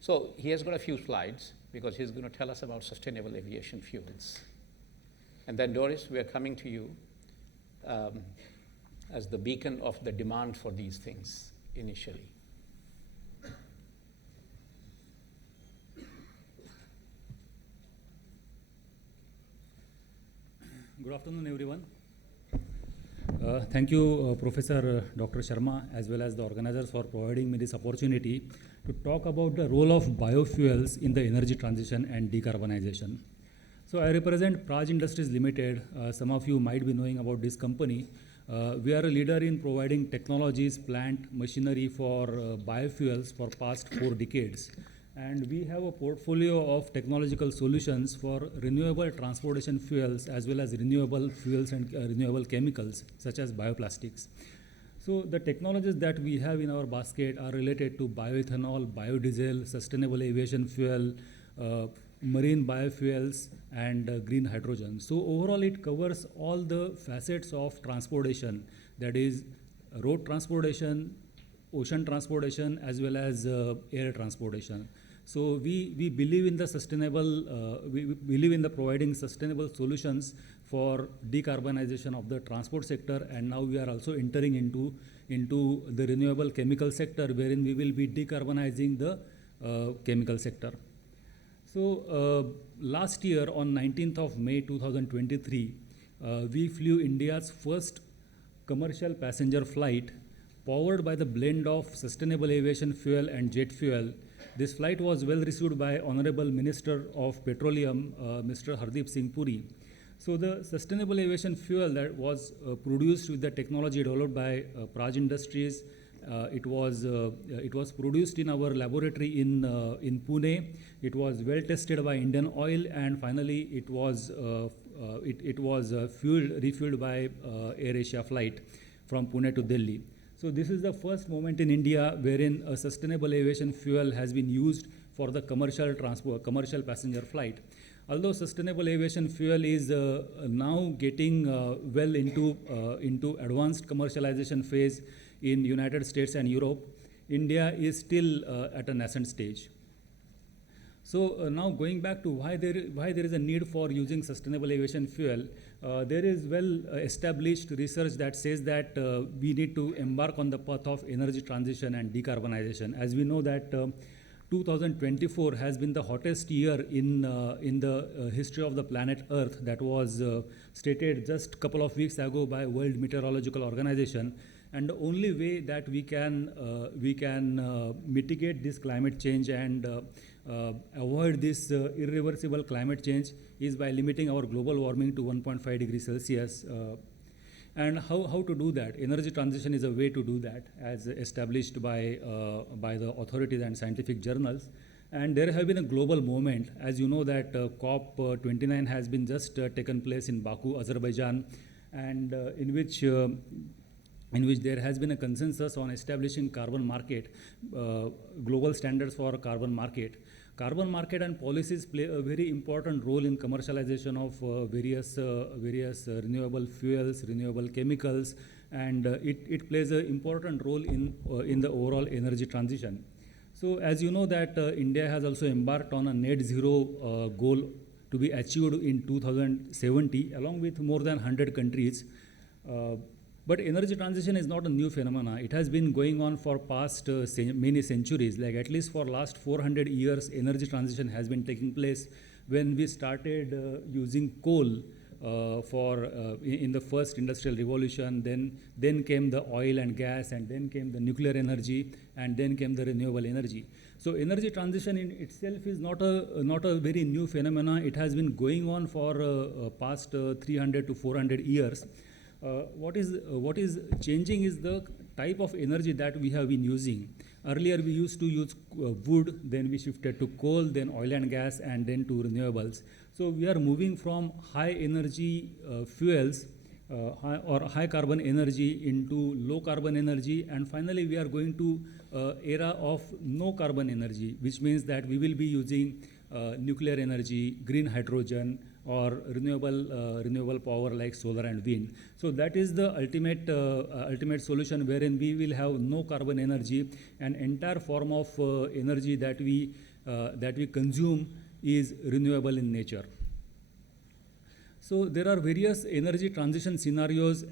So he has got a few slides because he's going to tell us about sustainable aviation fuels. And then Doris, we are coming to you as the beacon of the demand for these things initially. Good afternoon, everyone. Thank you, Professor Dr. Sharma, as well as the organizers for providing me this opportunity to talk about the role of biofuels in the energy transition and decarbonization. So I represent Praj Industries Limited. Some of you might be knowing about this company. We are a leader in providing technologies, plant, machinery for biofuels for past 4 decades. And we have a portfolio of technological solutions for renewable transportation fuels as well as renewable fuels and renewable chemicals such as bioplastics. So the technologies that we have in our basket are related to bioethanol, biodiesel, sustainable aviation fuel, marine biofuels, and green hydrogen. So overall it covers all the facets of transportation, that is road transportation, ocean transportation, as well as air transportation. So we believe in the sustainable, we believe in the providing sustainable solutions for decarbonization of the transport sector, and now we are also entering into the renewable chemical sector, wherein we will be decarbonizing the chemical sector. So last year on 19th of May 2023, we flew India's first commercial passenger flight powered by the blend of sustainable aviation fuel and jet fuel. This flight was well received by Honorable Minister of Petroleum, Mr. Hardeep Singh Puri. So the sustainable aviation fuel that was produced with the technology developed by Praj Industries, it was produced in our laboratory in Pune. It was well tested by Indian Oil, and finally it was refueled by AirAsia flight from Pune to Delhi. So this is the first moment in India wherein a sustainable aviation fuel has been used for the commercial transport, commercial passenger flight. Although sustainable aviation fuel is now getting well into advanced commercialization phase in United States and Europe, India is still at a nascent stage. So now going back to why there is a need for using sustainable aviation fuel, there is well established research that says that we need to embark on the path of energy transition and decarbonization. As we know that 2024 has been the hottest year in the history of the planet Earth. That was stated just a couple of weeks ago by World Meteorological Organization. And the only way that we can mitigate this climate change and avoid this irreversible climate change is by limiting our global warming to 1.5 degrees Celsius. And how to do that? Energy transition is a way to do that, as established by the authorities and scientific journals. And there have been a global movement. As you know that COP29 has been just taken place in Baku, Azerbaijan, and in which there has been a consensus on establishing carbon market, global standards for carbon market. Carbon market and policies play a very important role in commercialization of various renewable fuels, renewable chemicals, and it plays an important role in the overall energy transition. So as you know that India has also embarked on a net zero goal to be achieved in 2070 along with more than 100 countries. But energy transition is not a new phenomenon. It has been going on for past many centuries. Like at least for last 400 years, energy transition has been taking place. When we started using coal in the first industrial revolution, then came the oil and gas, and then came the nuclear energy, and then came the renewable energy. So energy transition in itself is not a very new phenomenon. It has been going on for past 300 to 400 years. What is changing is the type of energy that we have been using. Earlier we used to use wood, then we shifted to coal, then oil and gas, and then to renewables. So we are moving from high energy fuels or high carbon energy into low carbon energy, and finally we are going to era of no carbon energy, which means that we will be using nuclear energy, green hydrogen, or renewable power like solar and wind. So that is the ultimate solution, wherein we will have no carbon energy. An entire form of energy that we consume is renewable in nature. So there are various energy transition scenarios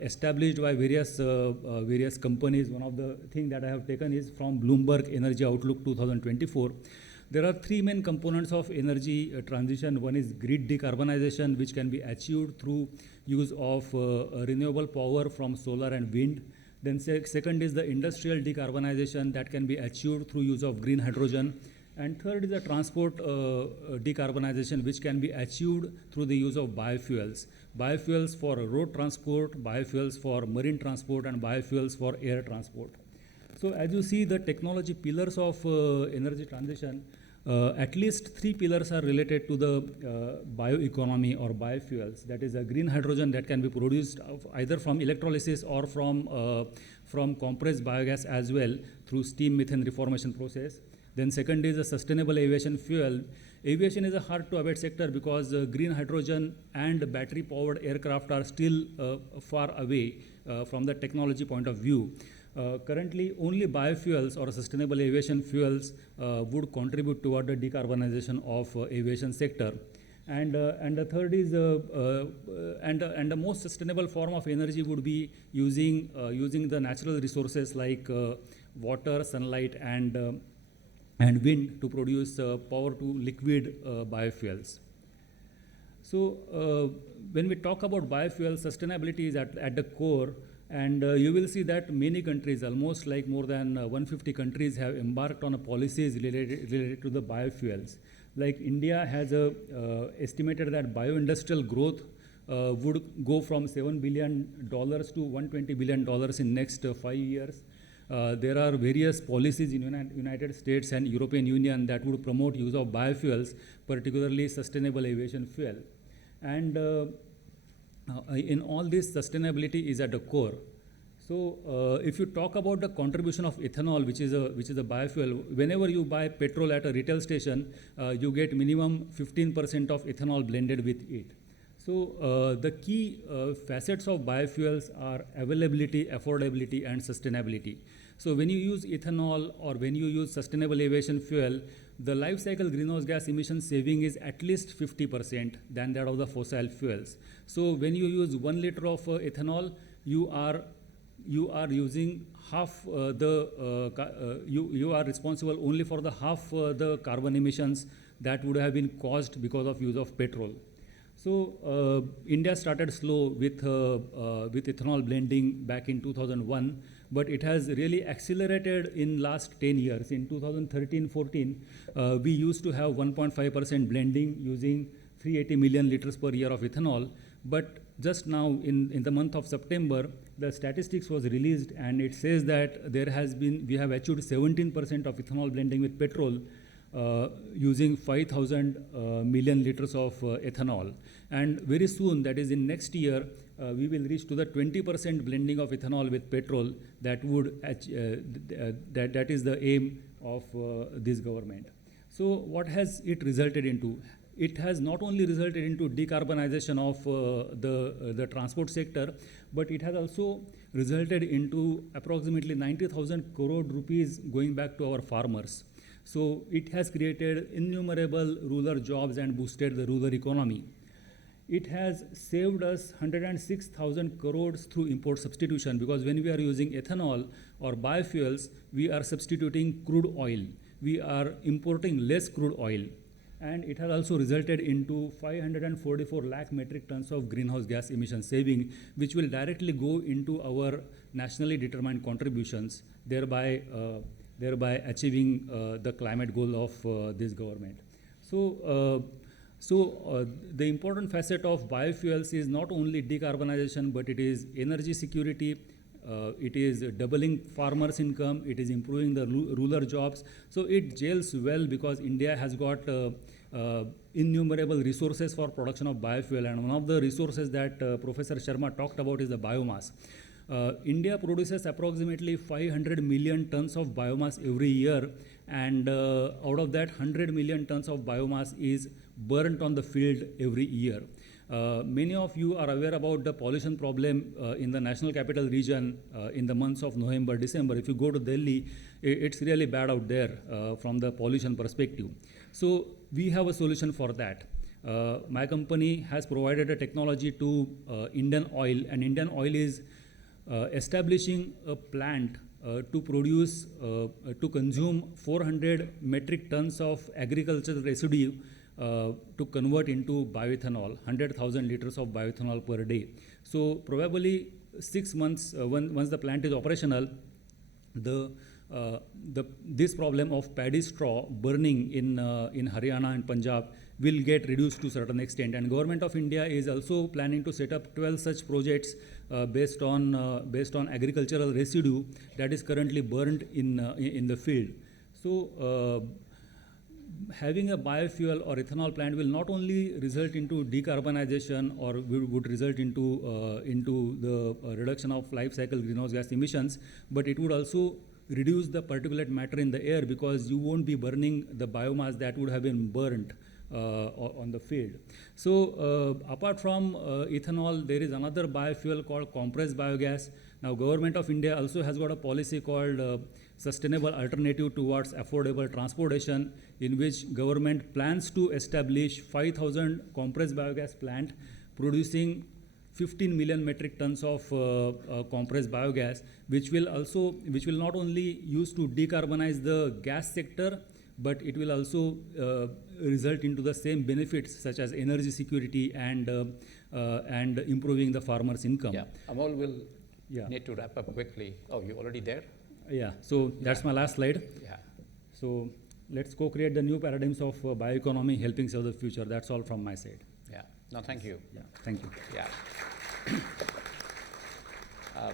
established by various companies. One of the things that I have taken is from Bloomberg Energy Outlook 2024. There are three main components of energy transition. One is grid decarbonization, which can be achieved through use of renewable power from solar and wind. Then second is the industrial decarbonization that can be achieved through use of green hydrogen. And third is the transport decarbonization, which can be achieved through the use of biofuels. Biofuels for road transport, biofuels for marine transport, and biofuels for air transport. So as you see, the technology pillars of energy transition, at least three pillars are related to the bioeconomy or biofuels. That is a green hydrogen that can be produced either from electrolysis or from compressed biogas as well through steam methane reformation process. Then second is a sustainable aviation fuel. Aviation is a hard to abate sector because green hydrogen and battery powered aircraft are still far away from the technology point of view. Currently, only biofuels or sustainable aviation fuels would contribute toward the decarbonization of aviation sector. And the third is and the most sustainable form of energy would be using the natural resources like water, sunlight, and wind to produce power to liquid biofuels. So when we talk about biofuels, sustainability is at the core. And you will see that many countries, almost like more than 150 countries, have embarked on policies related to the biofuels. Like India has estimated that bioindustrial growth would go from $7 billion to $120 billion in next 5 years. There are various policies in United States and European Union that would promote use of biofuels, particularly sustainable aviation fuel. And in all this, sustainability is at the core. So if you talk about the contribution of ethanol, which is a biofuel, whenever you buy petrol at a retail station, you get minimum 15% of ethanol blended with it. So the key facets of biofuels are availability, affordability, and sustainability. So when you use ethanol or when you use sustainable aviation fuel, the life cycle greenhouse gas emission saving is at least 50% than that of the fossil fuels. So when you use 1 liter of ethanol, you are using half you are responsible only for the half the carbon emissions that would have been caused because of use of petrol. So India started slow with ethanol blending back in 2001, but it has really accelerated in last 10 years. In 2013-14, we used to have 1.5% blending using 380 million liters per year of ethanol. But just now in the month of September, the statistics was released and it says that we have achieved 17% of ethanol blending with petrol using 5,000 million liters of ethanol. And very soon, that is in next year, we will reach to the 20% blending of ethanol with petrol. That is the aim of this government. So what has it resulted into? It has not only resulted into decarbonization of the transport sector, but it has also resulted into approximately 90,000 crore rupees going back to our farmers. So it has created innumerable rural jobs and boosted the rural economy. It has saved us 106,000 crores through import substitution, because when we are using ethanol or biofuels, we are substituting crude oil. We are importing less crude oil. And it has also resulted into 544 lakh metric tons of greenhouse gas emission saving, which will directly go into our nationally determined contributions, thereby achieving the climate goal of this government. So the important facet of biofuels is not only decarbonization, but it is energy security. It is doubling farmers' income. It is improving the rural jobs. So it gels well because India has got innumerable resources for production of biofuel. And one of the resources that Professor Sharma talked about is the biomass. India produces approximately 500 million tons of biomass every year, and out of that 100 million tons of biomass is burnt on the field every year. Many of you are aware about the pollution problem in the National Capital Region in the months of November, December. If you go to Delhi, it's really bad out there from the pollution perspective. So we have a solution for that. My company has provided a technology to Indian Oil, and Indian Oil is establishing a plant to produce, to consume 400 metric tons of agricultural residue to convert into bioethanol, 100,000 liters of bioethanol per day. So probably 6 months, once the plant is operational, this problem of paddy straw burning in Haryana and Punjab will get reduced to a certain extent. And Government of India is also planning to set up 12 such projects based on agricultural residue that is currently burned in the field. So having a biofuel or ethanol plant will not only result into decarbonization or would result into the reduction of life cycle greenhouse gas emissions, but it would also reduce the particulate matter in the air, because you won't be burning the biomass that would have been burnt on the field. So apart from ethanol, there is another biofuel called compressed biogas. Now Government of India also has got a policy called Sustainable Alternative Towards Affordable Transportation, in which government plans to establish 5,000 compressed biogas plant producing 15 million metric tons of compressed biogas, which will not only use to decarbonize the gas sector, but it will also result into the same benefits such as energy security and improving the farmers' income. Yeah, Amol will need to wrap up quickly. Oh, you already there? Yeah, so that's my last slide. Yeah. So let's co-create the new paradigms of bioeconomy, helping serve the future. That's all from my side. Yeah. No, thank you. Yeah, thank you. Yeah. I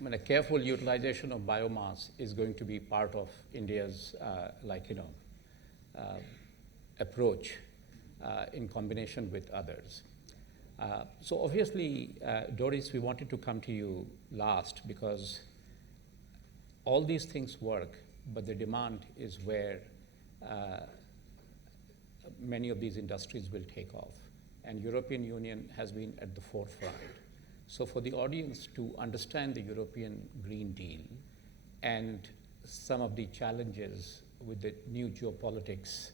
mean, a careful utilization of biomass is going to be part of India's, approach in combination with others. So obviously, Doris, we wanted to come to you last because all these things work, but the demand is where many of these industries will take off. And European Union has been at the forefront. So for the audience to understand the European Green Deal and some of the challenges with the new geopolitics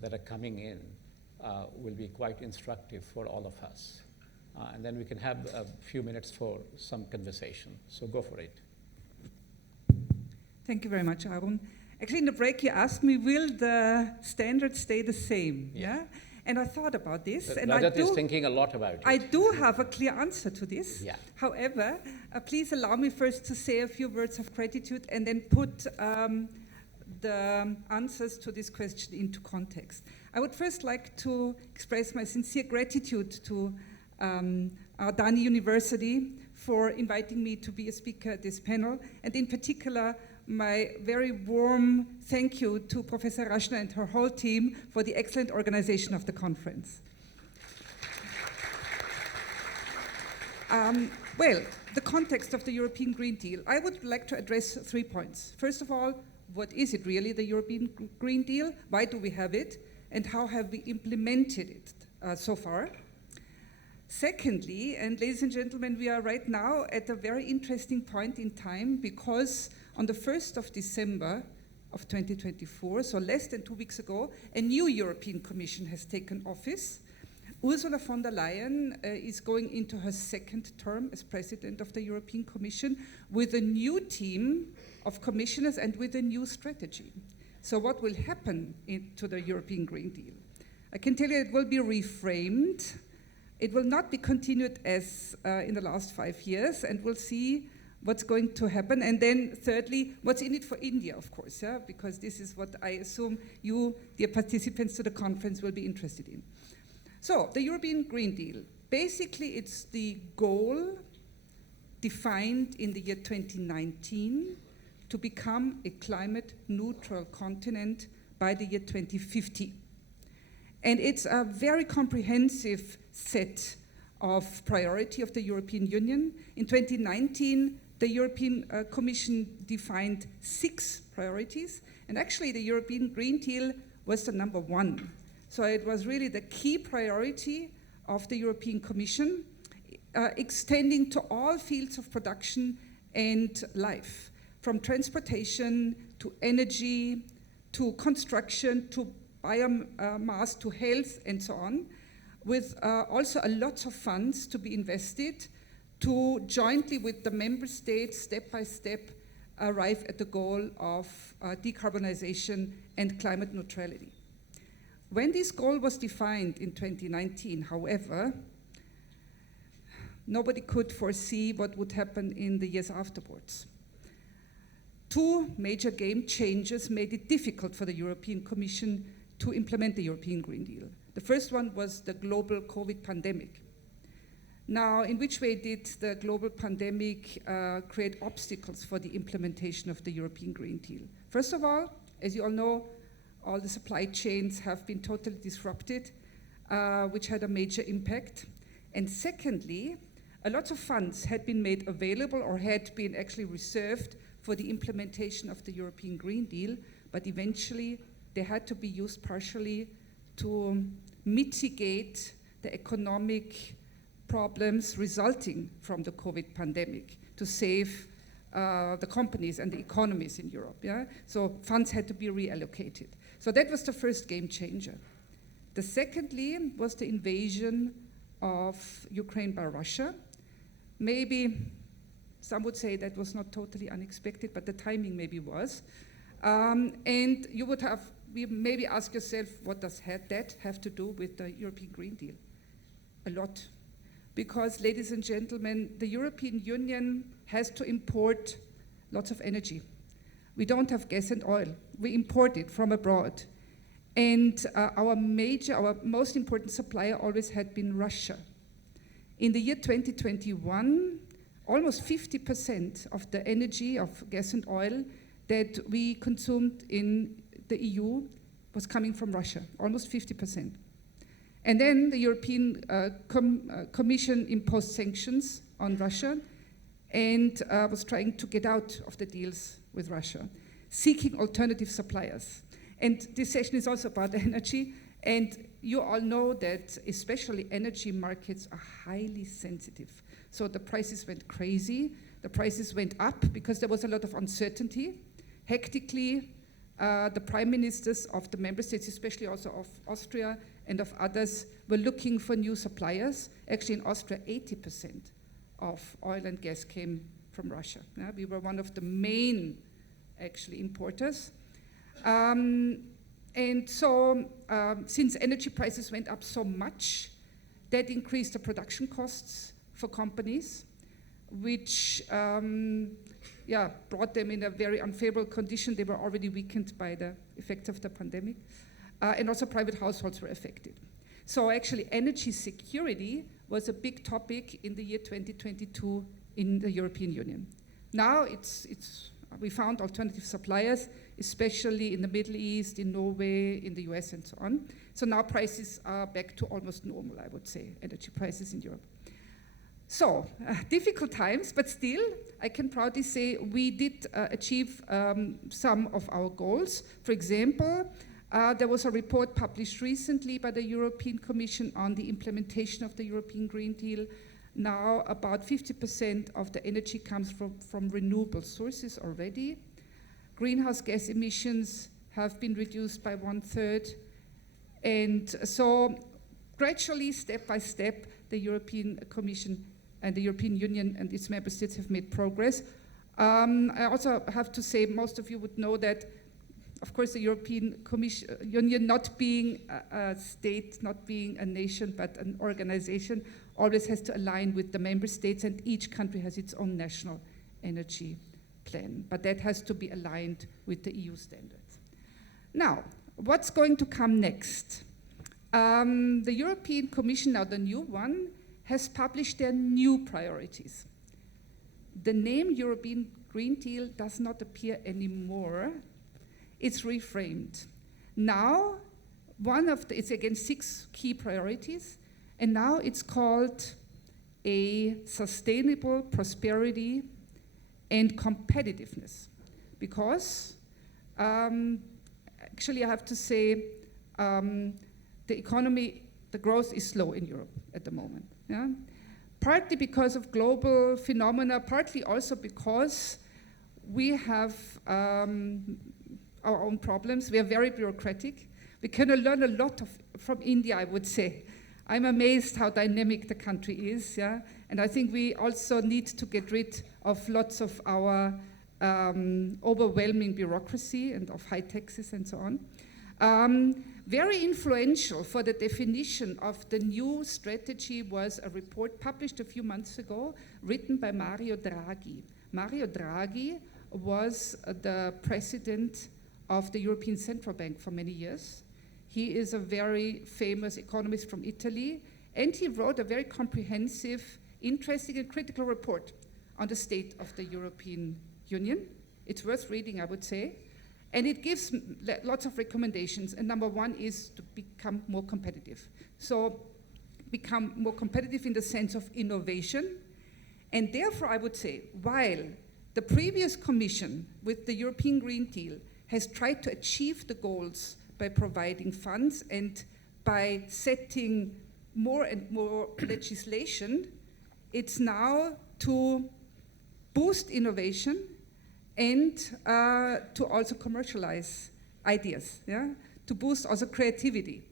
that are coming in will be quite instructive for all of us. And then we can have a few minutes for some conversation. So go for it. Thank you very much, Arun. Actually, in the break, you asked me, will the standards stay the same? Yeah. And I thought about this. And Rajat is thinking a lot about it. I do have a clear answer to this. Yeah. However, please allow me first to say a few words of gratitude and then put the answers to this question into context. I would first like to express my sincere gratitude to our Dani University for inviting me to be a speaker at this panel, and in particular, my very warm thank you to Professor Rashna and her whole team for the excellent organization of the conference. Well, the context of the European Green Deal. I would like to address 3 points. First of all, what is it really, the European Green Deal? Why do we have it? And how have we implemented it so far? Secondly, and ladies and gentlemen, we are right now at a very interesting point in time because on the 1st of December of 2024, so less than 2 weeks ago, a new European Commission has taken office. Ursula von der Leyen is going into her second term as President of the European Commission with a new team of commissioners and with a new strategy. So what will happen to the European Green Deal? I can tell you it will be reframed. It will not be continued as in the last 5 years, and we'll see what's going to happen. And then thirdly, what's in it for India, of course, yeah? Because this is what I assume you, dear participants to the conference, will be interested in. So, the European Green Deal. Basically, it's the goal defined in the year 2019 to become a climate neutral continent by the year 2050. And it's a very comprehensive set of priority of the European Union. In 2019, the European Commission defined 6 priorities, and actually the European Green Deal was the number 1. So it was really the key priority of the European Commission, extending to all fields of production and life, from transportation to energy, to construction, to biomass, to health, and so on, with also a lot of funds to be invested to jointly with the member states, step by step, arrive at the goal of decarbonization and climate neutrality. When this goal was defined in 2019, however, nobody could foresee what would happen in the years afterwards. 2 major game changers made it difficult for the European Commission to implement the European Green Deal. The first one was the global COVID pandemic. Now, in which way did the global pandemic create obstacles for the implementation of the European Green Deal? First of all, as you all know, all the supply chains have been totally disrupted, which had a major impact. And secondly, a lot of funds had been made available or had been actually reserved for the implementation of the European Green Deal, but eventually they had to be used partially to mitigate the economic problems resulting from the COVID pandemic, to save the companies and the economies in Europe. Yeah? So funds had to be reallocated. So that was the first game changer. The secondly was the invasion of Ukraine by Russia. Maybe some would say that was not totally unexpected, but the timing maybe was. And you would have maybe ask yourself, what does that have to do with the European Green Deal? A lot. Because, ladies and gentlemen, the European Union has to import lots of energy. We don't have gas and oil. We import it from abroad. And our most important supplier always had been Russia. In the year 2021, almost 50% of the energy of gas and oil that we consumed in the EU was coming from Russia, almost 50%. And then the European Commission imposed sanctions on Russia and was trying to get out of the deals with Russia, seeking alternative suppliers. And this session is also about energy. And you all know that especially energy markets are highly sensitive. So the prices went crazy. The prices went up because there was a lot of uncertainty. Hectically, the prime ministers of the member states, especially also of Austria and of others, were looking for new suppliers. Actually, in Austria, 80% of oil and gas came from Russia. Yeah, we were one of the main, actually, importers. And so, since energy prices went up so much, that increased the production costs for companies, which brought them in a very unfavorable condition. They were already weakened by the effects of the pandemic. And also private households were affected. So actually, energy security was a big topic in the year 2022 in the European Union. Now we found alternative suppliers, especially in the Middle East, in Norway, in the US, and so on. So now prices are back to almost normal, I would say, energy prices in Europe. So, difficult times, but still, I can proudly say we did achieve some of our goals. For example, there was a report published recently by the European Commission on the implementation of the European Green Deal. Now, about 50% of the energy comes from renewable sources already. Greenhouse gas emissions have been reduced by 1/3. And so, gradually, step by step, the European Commission and the European Union and its member states have made progress. I also have to say, most of you would know that, of course, the European Union, not being a state, not being a nation, but an organization, always has to align with the member states, and each country has its own national energy plan. But that has to be aligned with the EU standards. Now, what's going to come next? The European Commission, now the new one, has published their new priorities. The name European Green Deal does not appear anymore. It's reframed. Now, it's again 6 key priorities, and now it's called a sustainable prosperity and competitiveness. Because, actually I have to say, the economy, the growth is slow in Europe at the moment. Yeah? Partly because of global phenomena, partly also because we have our own problems. We are very bureaucratic. We can learn a lot from India, I would say. I'm amazed how dynamic the country is, yeah? And I think we also need to get rid of lots of our overwhelming bureaucracy and of high taxes and so on. Very influential for the definition of the new strategy was a report published a few months ago, written by Mario Draghi. Mario Draghi was the president of the European Central Bank for many years. He is a very famous economist from Italy, and he wrote a very comprehensive, interesting and critical report on the state of the European Union. It's worth reading, I would say. And it gives lots of recommendations, and number one is to become more competitive. So become more competitive in the sense of innovation. And therefore, I would say, while the previous commission with the European Green Deal has tried to achieve the goals by providing funds and by setting more and more legislation, it's now to boost innovation and to also commercialize ideas, yeah? To boost also creativity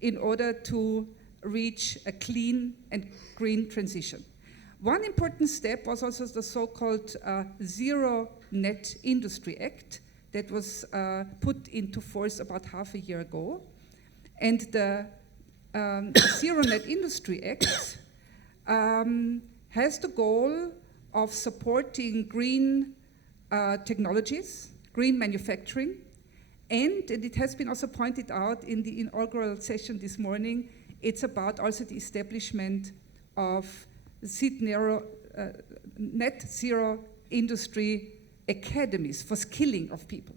in order to reach a clean and green transition. One important step was also the so-called Zero Net Industry Act that was put into force about half a year ago. And the Zero Net Industry Act has the goal of supporting green technologies, green manufacturing, and it has been also pointed out in the inaugural session this morning, it's about also the establishment of net zero industry academies for skilling of people.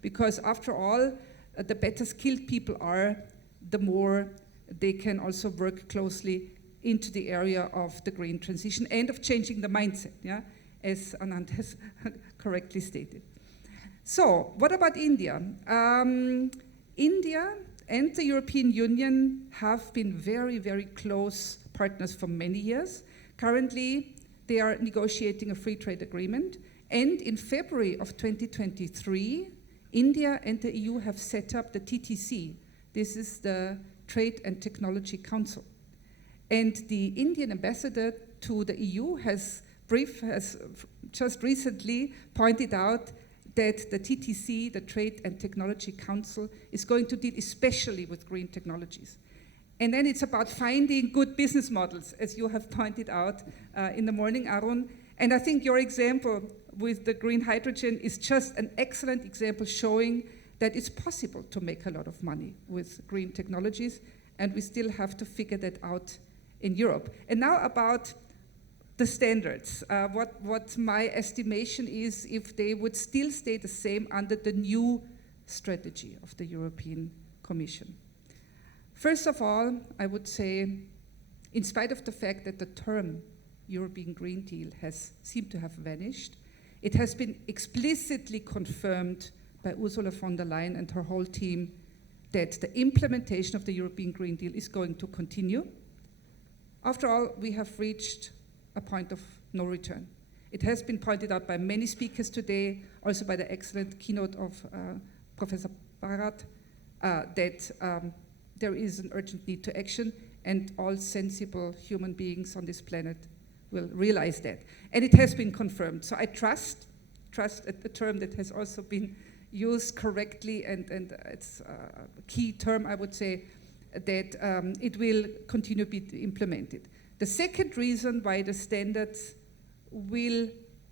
Because after all, the better skilled people are, the more they can also work closely into the area of the green transition and of changing the mindset, yeah, as Anand has correctly stated. So, what about India? India and the European Union have been very, very close partners for many years. Currently, they are negotiating a free trade agreement. And in February of 2023, India and the EU have set up the TTC. This is the Trade and Technology Council. And the Indian ambassador to the EU has just recently pointed out that the TTC, the Trade and Technology Council, is going to deal especially with green technologies. And then it's about finding good business models, as you have pointed out in the morning, Arun. And I think your example with the green hydrogen is just an excellent example showing that it's possible to make a lot of money with green technologies, and we still have to figure that out in Europe. And now about the standards, what my estimation is if they would still stay the same under the new strategy of the European Commission. First of all, I would say, in spite of the fact that the term European Green Deal has seemed to have vanished, it has been explicitly confirmed by Ursula von der Leyen and her whole team that the implementation of the European Green Deal is going to continue. After all, we have reached a point of no return. It has been pointed out by many speakers today, also by the excellent keynote of Professor Bharat, that there is an urgent need to action, and all sensible human beings on this planet will realize that. And it has been confirmed. So I trust a term that has also been used correctly, and it's a key term, I would say, that it will continue to be implemented. The second reason why the standards will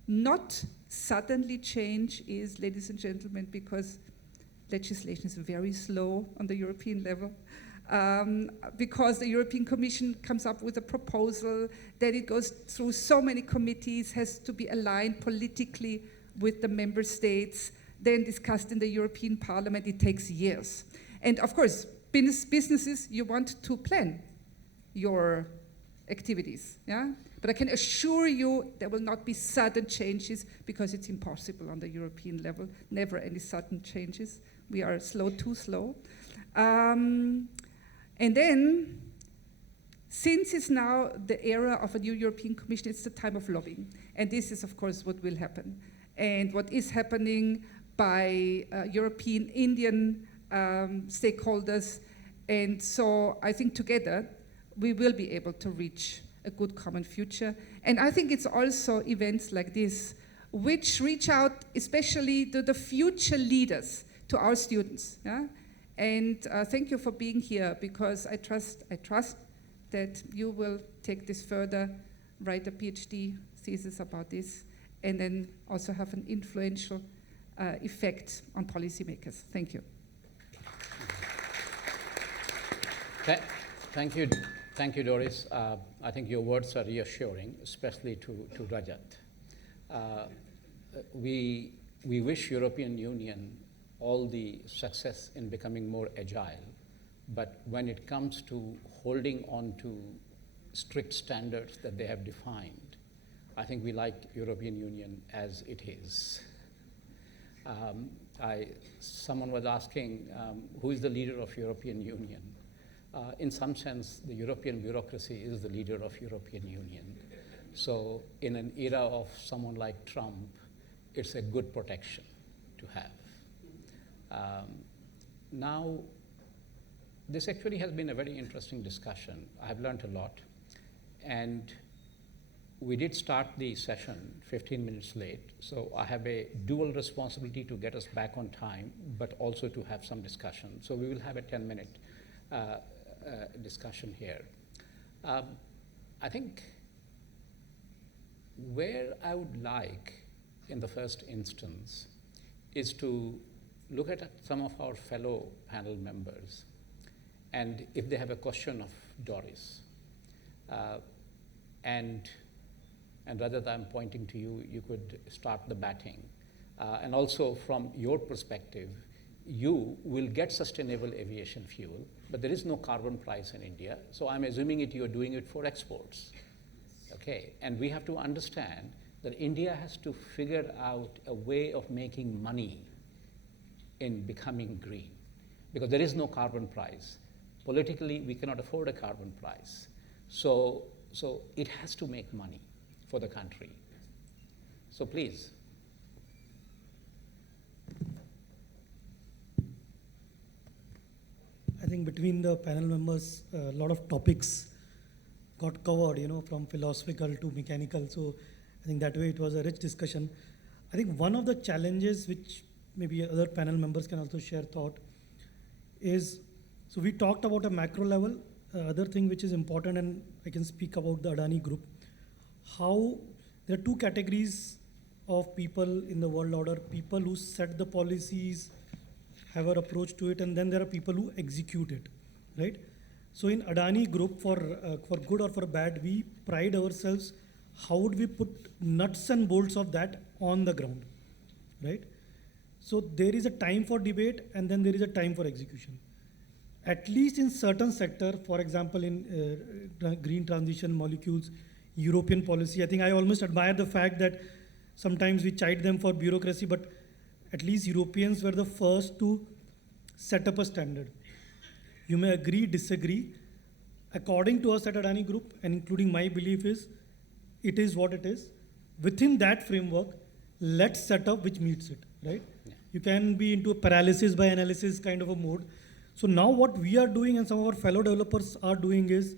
not suddenly change is, ladies and gentlemen, because legislation is very slow on the European level. Because the European Commission comes up with a proposal, that it goes through so many committees, has to be aligned politically with the member states, then discussed in the European Parliament. It takes years. And of course, businesses, you want to plan your activities, yeah? But I can assure you there will not be sudden changes, because it's impossible on the European level, never any sudden changes. We are slow, too slow. And then, since it's now the era of a new European Commission, it's the time of lobbying. And this is, of course, what will happen. And what is happening by European, Indian stakeholders. And so I think together, we will be able to reach a good common future. And I think it's also events like this which reach out especially to the future leaders, to our students. Yeah? And thank you for being here, because I trust that you will take this further, write a PhD thesis about this, and then also have an influential effect on policymakers. Thank you. Thank you, Doris. I think your words are reassuring, especially to Rajat. We wish European Union all the success in becoming more agile, but when it comes to holding on to strict standards that they have defined, I think we like European Union as it is. Someone was asking, who is the leader of European Union? In some sense, the European bureaucracy is the leader of European Union. So in an era of someone like Trump, it's a good protection to have. Now, this actually has been a very interesting discussion. I've learned a lot. And we did start the session 15 minutes late, so I have a dual responsibility to get us back on time, but also to have some discussion. So we will have a 10-minute discussion here. I think where I would like, in the first instance, is to look at some of our fellow panel members, and if they have a question of Doris, and rather than pointing to you, you could start the batting. And also from your perspective, you will get sustainable aviation fuel, but there is no carbon price in India. So I'm assuming you're doing it for exports. Okay, and we have to understand that India has to figure out a way of making money in becoming green, because there is no carbon price. Politically, we cannot afford a carbon price. So it has to make money for the country. So please. I think between the panel members, a lot of topics got covered, from philosophical to mechanical. So I think that way it was a rich discussion. I think one of the challenges which maybe other panel members can also share thought is, so we talked about a macro level. Other thing which is important, and I can speak about the Adani group, how there are two categories of people in the world order: people who set the policies, have an approach to it, and then there are people who execute it, right? So in Adani group, for good or for bad, we pride ourselves, how would we put nuts and bolts of that on the ground, right? So there is a time for debate, and then there is a time for execution. At least in certain sector, for example, in green transition molecules, European policy, I think I almost admire the fact that sometimes we chide them for bureaucracy, but at least Europeans were the first to set up a standard. You may agree, disagree. According to us at Adani Group, and including my belief is, it is what it is. Within that framework, let's set up which meets it, right? Yeah. You can be into a paralysis by analysis kind of a mode. So now what we are doing, and some of our fellow developers are doing, is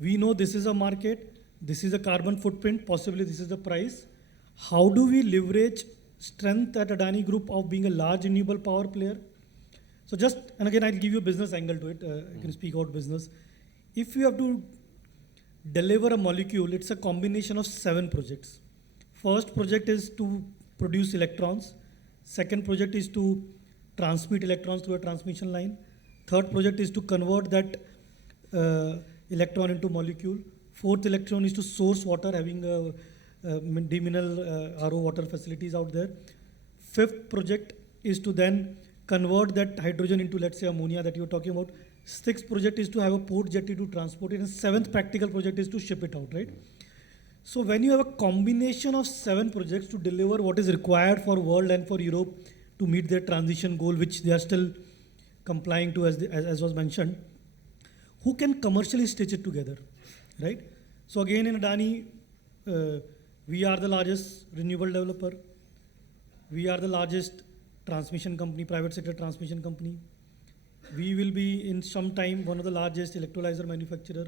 we know this is a market, this is a carbon footprint, possibly this is the price. How do we leverage strength at Adani Group of being a large renewable power player? So just, and again, I'll give you a business angle to it. I can speak about business. If you have to deliver a molecule, it's a combination of 7 projects. First project is to produce electrons. Second project is to transmit electrons through a transmission line. Third project is to convert that electron into molecule. Fourth electron is to source water, having demineral RO water facilities out there. Fifth project is to then convert that hydrogen into, let's say, ammonia that you were talking about. Sixth project is to have a port jetty to transport it. And seventh practical project is to ship it out, right? So when you have a combination of 7 projects to deliver what is required for world and for Europe to meet their transition goal, which they are still complying to, as was mentioned, who can commercially stitch it together, right? So again, in Adani, we are the largest renewable developer. We are the largest transmission company, private sector transmission company. We will be in some time one of the largest electrolyzer manufacturer.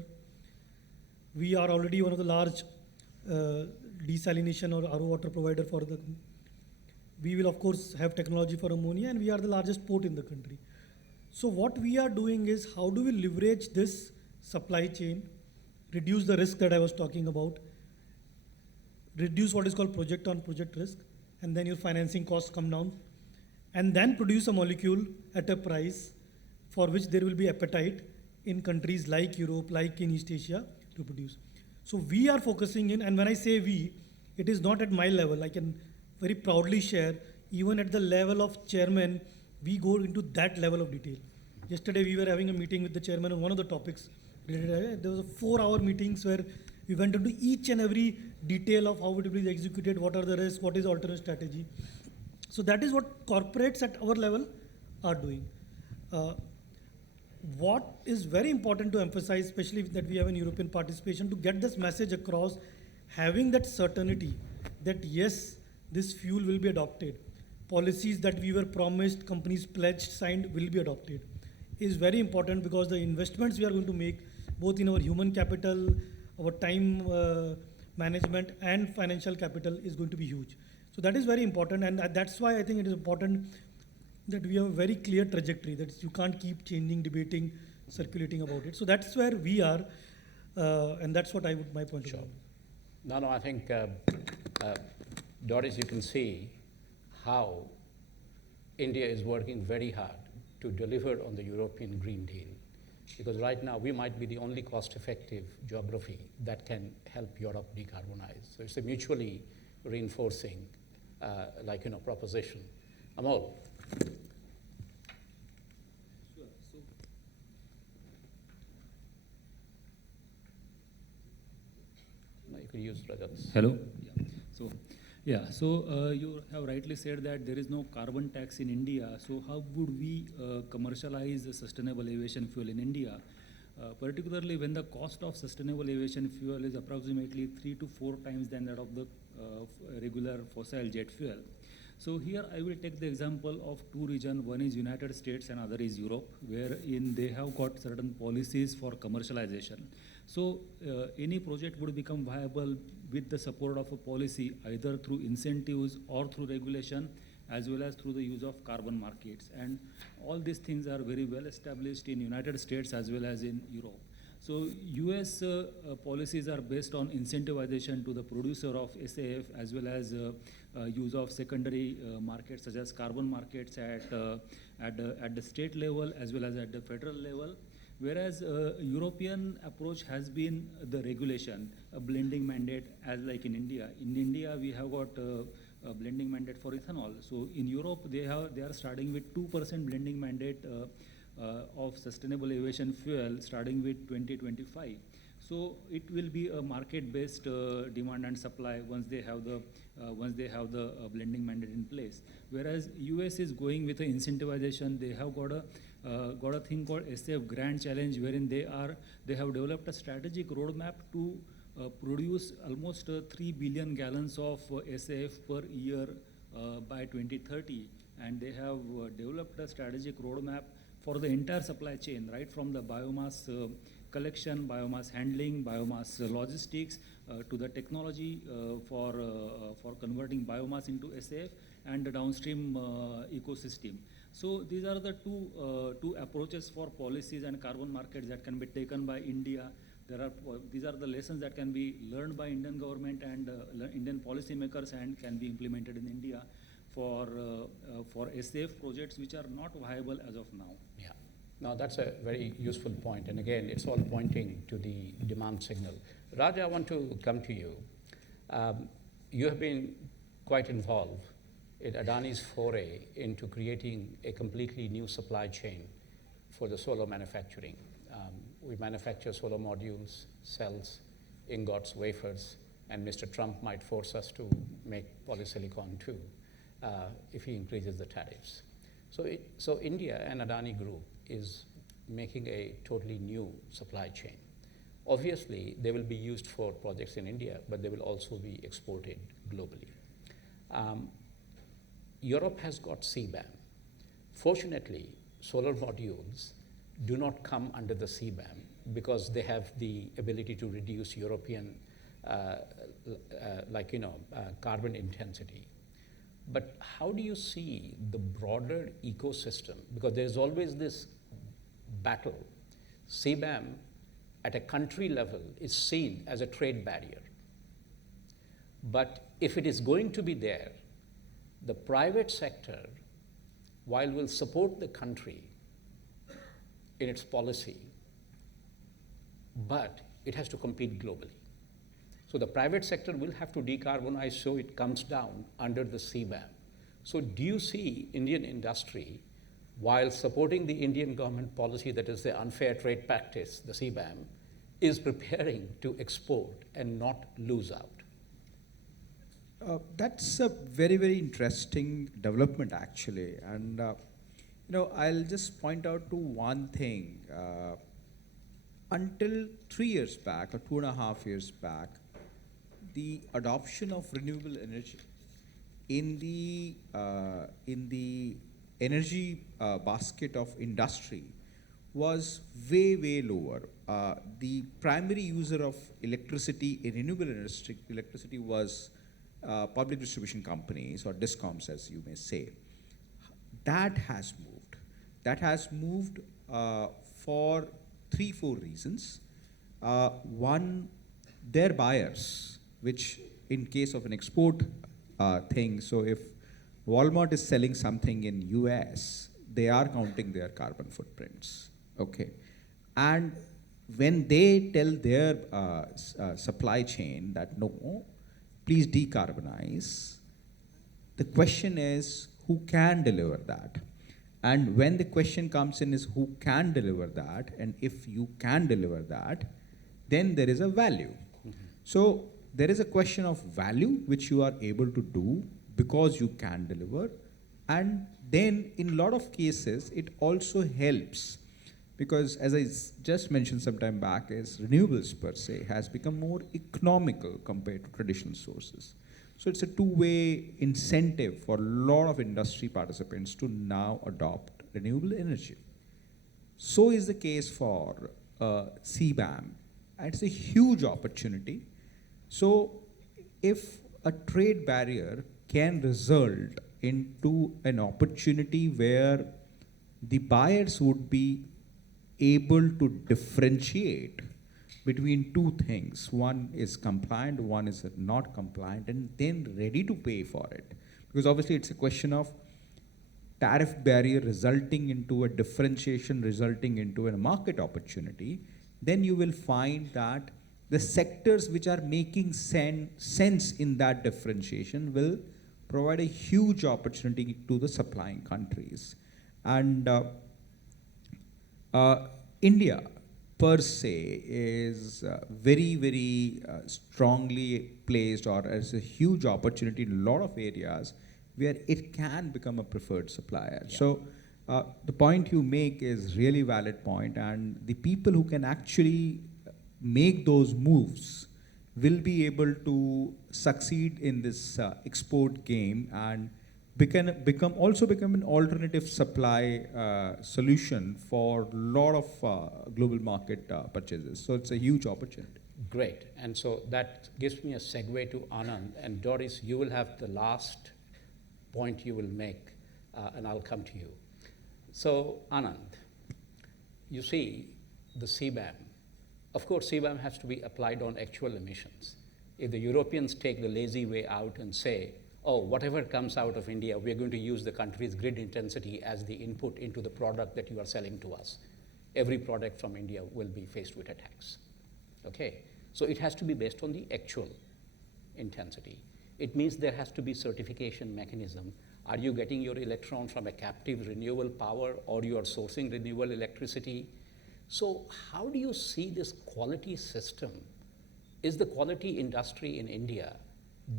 We are already one of the large desalination or RO water provider for the. We will of course have technology for ammonia, and we are the largest port in the country. So what we are doing is, how do we leverage this supply chain, reduce the risk that I was talking about, reduce what is called project on project risk, and then your financing costs come down, and then produce a molecule at a price for which there will be appetite in countries like Europe, like in East Asia to produce. So we are focusing in, and when I say we, it is not at my level. I can very proudly share, even at the level of chairman, we go into that level of detail. Yesterday we were having a meeting with the chairman on one of the topics. There was a 4-hour meetings where we went into each and every detail of how it will be executed, what are the risks, what is the alternate strategy. So that is what corporates at our level are doing. What is very important to emphasize, especially that we have an European participation, to get this message across, having that certainty that yes, this fuel will be adopted. Policies that we were promised, companies pledged, signed, will be adopted, is very important, because the investments we are going to make, both in our human capital, our time management and financial capital, is going to be huge. So that is very important, and that's why I think it is important that we have a very clear trajectory, that you can't keep changing, debating, circulating about it. So that's where we are, and that's what my point of view. No, I think, Doris, you can see how India is working very hard to deliver on the European Green Deal, because right now we might be the only cost-effective geography that can help Europe decarbonize. So it's a mutually reinforcing proposition. Amol. could use Rajat's. Hello. So you have rightly said that there is no carbon tax in India. So how would we commercialize sustainable aviation fuel in India? Particularly when the cost of sustainable aviation fuel is approximately 3 to 4 times than that of the regular fossil jet fuel. So here I will take the example of two regions. One is United States and other is Europe, wherein they have got certain policies for commercialization. So any project would become viable with the support of a policy, either through incentives or through regulation, as well as through the use of carbon markets. And all these things are very well established in United States as well as in Europe. So US policies are based on incentivization to the producer of SAF, as well as use of secondary markets such as carbon markets at the state level as well as at the federal level. Whereas European approach has been the regulation, a blending mandate, as like in India. In India, we have got a blending mandate for ethanol. So in Europe, they are starting with 2% blending mandate of sustainable aviation fuel starting with 2025. So it will be a market-based demand and supply once they have the blending mandate in place. Whereas US is going with an incentivization. They have got a thing called SAF Grand Challenge, wherein they have developed a strategic roadmap to produce almost 3 billion gallons of SAF per year by 2030, and they have developed a strategic roadmap for the entire supply chain, right from the biomass collection, biomass handling, biomass logistics, to the technology for converting biomass into SAF, and the downstream ecosystem. So these are the two approaches for policies and carbon markets that can be taken by India. These are the lessons that can be learned by Indian government and Indian policymakers and can be implemented in India for SAF projects which are not viable as of now. Yeah. Now that's a very useful point, and again, it's all pointing to the demand signal. Raj, I want to come to you. You have been quite involved in Adani's foray into creating a completely new supply chain for the solar manufacturing. We manufacture solar modules, cells, ingots, wafers, and Mr. Trump might force us to make polysilicon too if he increases the tariffs. So India and Adani Group is making a totally new supply chain. Obviously, they will be used for projects in India, but they will also be exported globally. Europe has got CBAM. Fortunately, solar modules do not come under the CBAM because they have the ability to reduce European carbon intensity. But how do you see the broader ecosystem? Because there's always this battle. CBAM at a country level is seen as a trade barrier. But if it is going to be there, the private sector, while will support the country in its policy, but it has to compete globally. So the private sector will have to decarbonize so it comes down under the CBAM. So do you see Indian industry, while supporting the Indian government policy that is the unfair trade practice, the CBAM, is preparing to export and not lose out? That's a very, very interesting development, actually. And I'll just point out to one thing. Until 3 years back, or 2.5 years back, the adoption of renewable energy in the energy basket of industry was way, way lower. The primary user of electricity in renewable electricity was public distribution companies, or DISCOMs as you may say. That has moved. That has moved for 3-4 reasons. One, their buyers, which in case of an export thing, so if Walmart is selling something in US, they are counting their carbon footprints, okay? And when they tell their supply chain that no, please decarbonize, the question is who can deliver that? And when the question comes in is who can deliver that, and if you can deliver that, then there is a value. So there is a question of value which you are able to do because you can deliver. And then in a lot of cases, it also helps because as I just mentioned some time back, is renewables per se has become more economical compared to traditional sources. So it's a two-way incentive for a lot of industry participants to now adopt renewable energy. So is the case for CBAM. And it's a huge opportunity. So if a trade barrier can result into an opportunity where the buyers would be able to differentiate between two things. One is compliant, one is not compliant, and then ready to pay for it. Because obviously it's a question of tariff barrier resulting into a differentiation, resulting into a market opportunity. Then you will find that the sectors which are making sense in that differentiation will provide a huge opportunity to the supplying countries. And India per se is very, very strongly placed or as a huge opportunity in a lot of areas where it can become a preferred supplier. Yeah. So the point you make is really valid point, and the people who can actually make those moves will be able to succeed in this export game and become an alternative supply solution for a lot of global market purchases. So it's a huge opportunity. Great. And so that gives me a segue to Anand. And Doris, you will have the last point you will make, and I'll come to you. So Anand, you see the CBAM. Of course, CBAM has to be applied on actual emissions. If the Europeans take the lazy way out and say, oh, whatever comes out of India, we're going to use the country's grid intensity as the input into the product that you are selling to us. Every product from India will be faced with a tax. Okay? So it has to be based on the actual intensity. It means there has to be certification mechanism. Are you getting your electron from a captive renewable power, or you are sourcing renewable electricity? So how do you see this quality system? Is the quality industry in India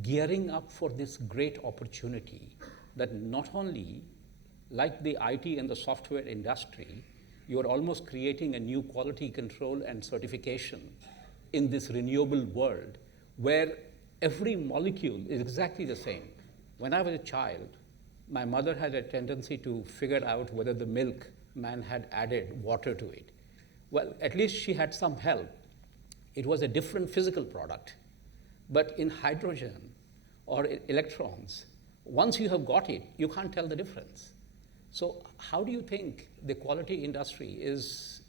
gearing up for this great opportunity that not only, like the IT and the software industry, you are almost creating a new quality control and certification in this renewable world where every molecule is exactly the same. When I was a child, my mother had a tendency to figure out whether the milk man had added water to it. Well, at least she had some help. It was a different physical product. But in hydrogen or electrons, once you have got it, you can't tell the difference. So how do you think the quality industry is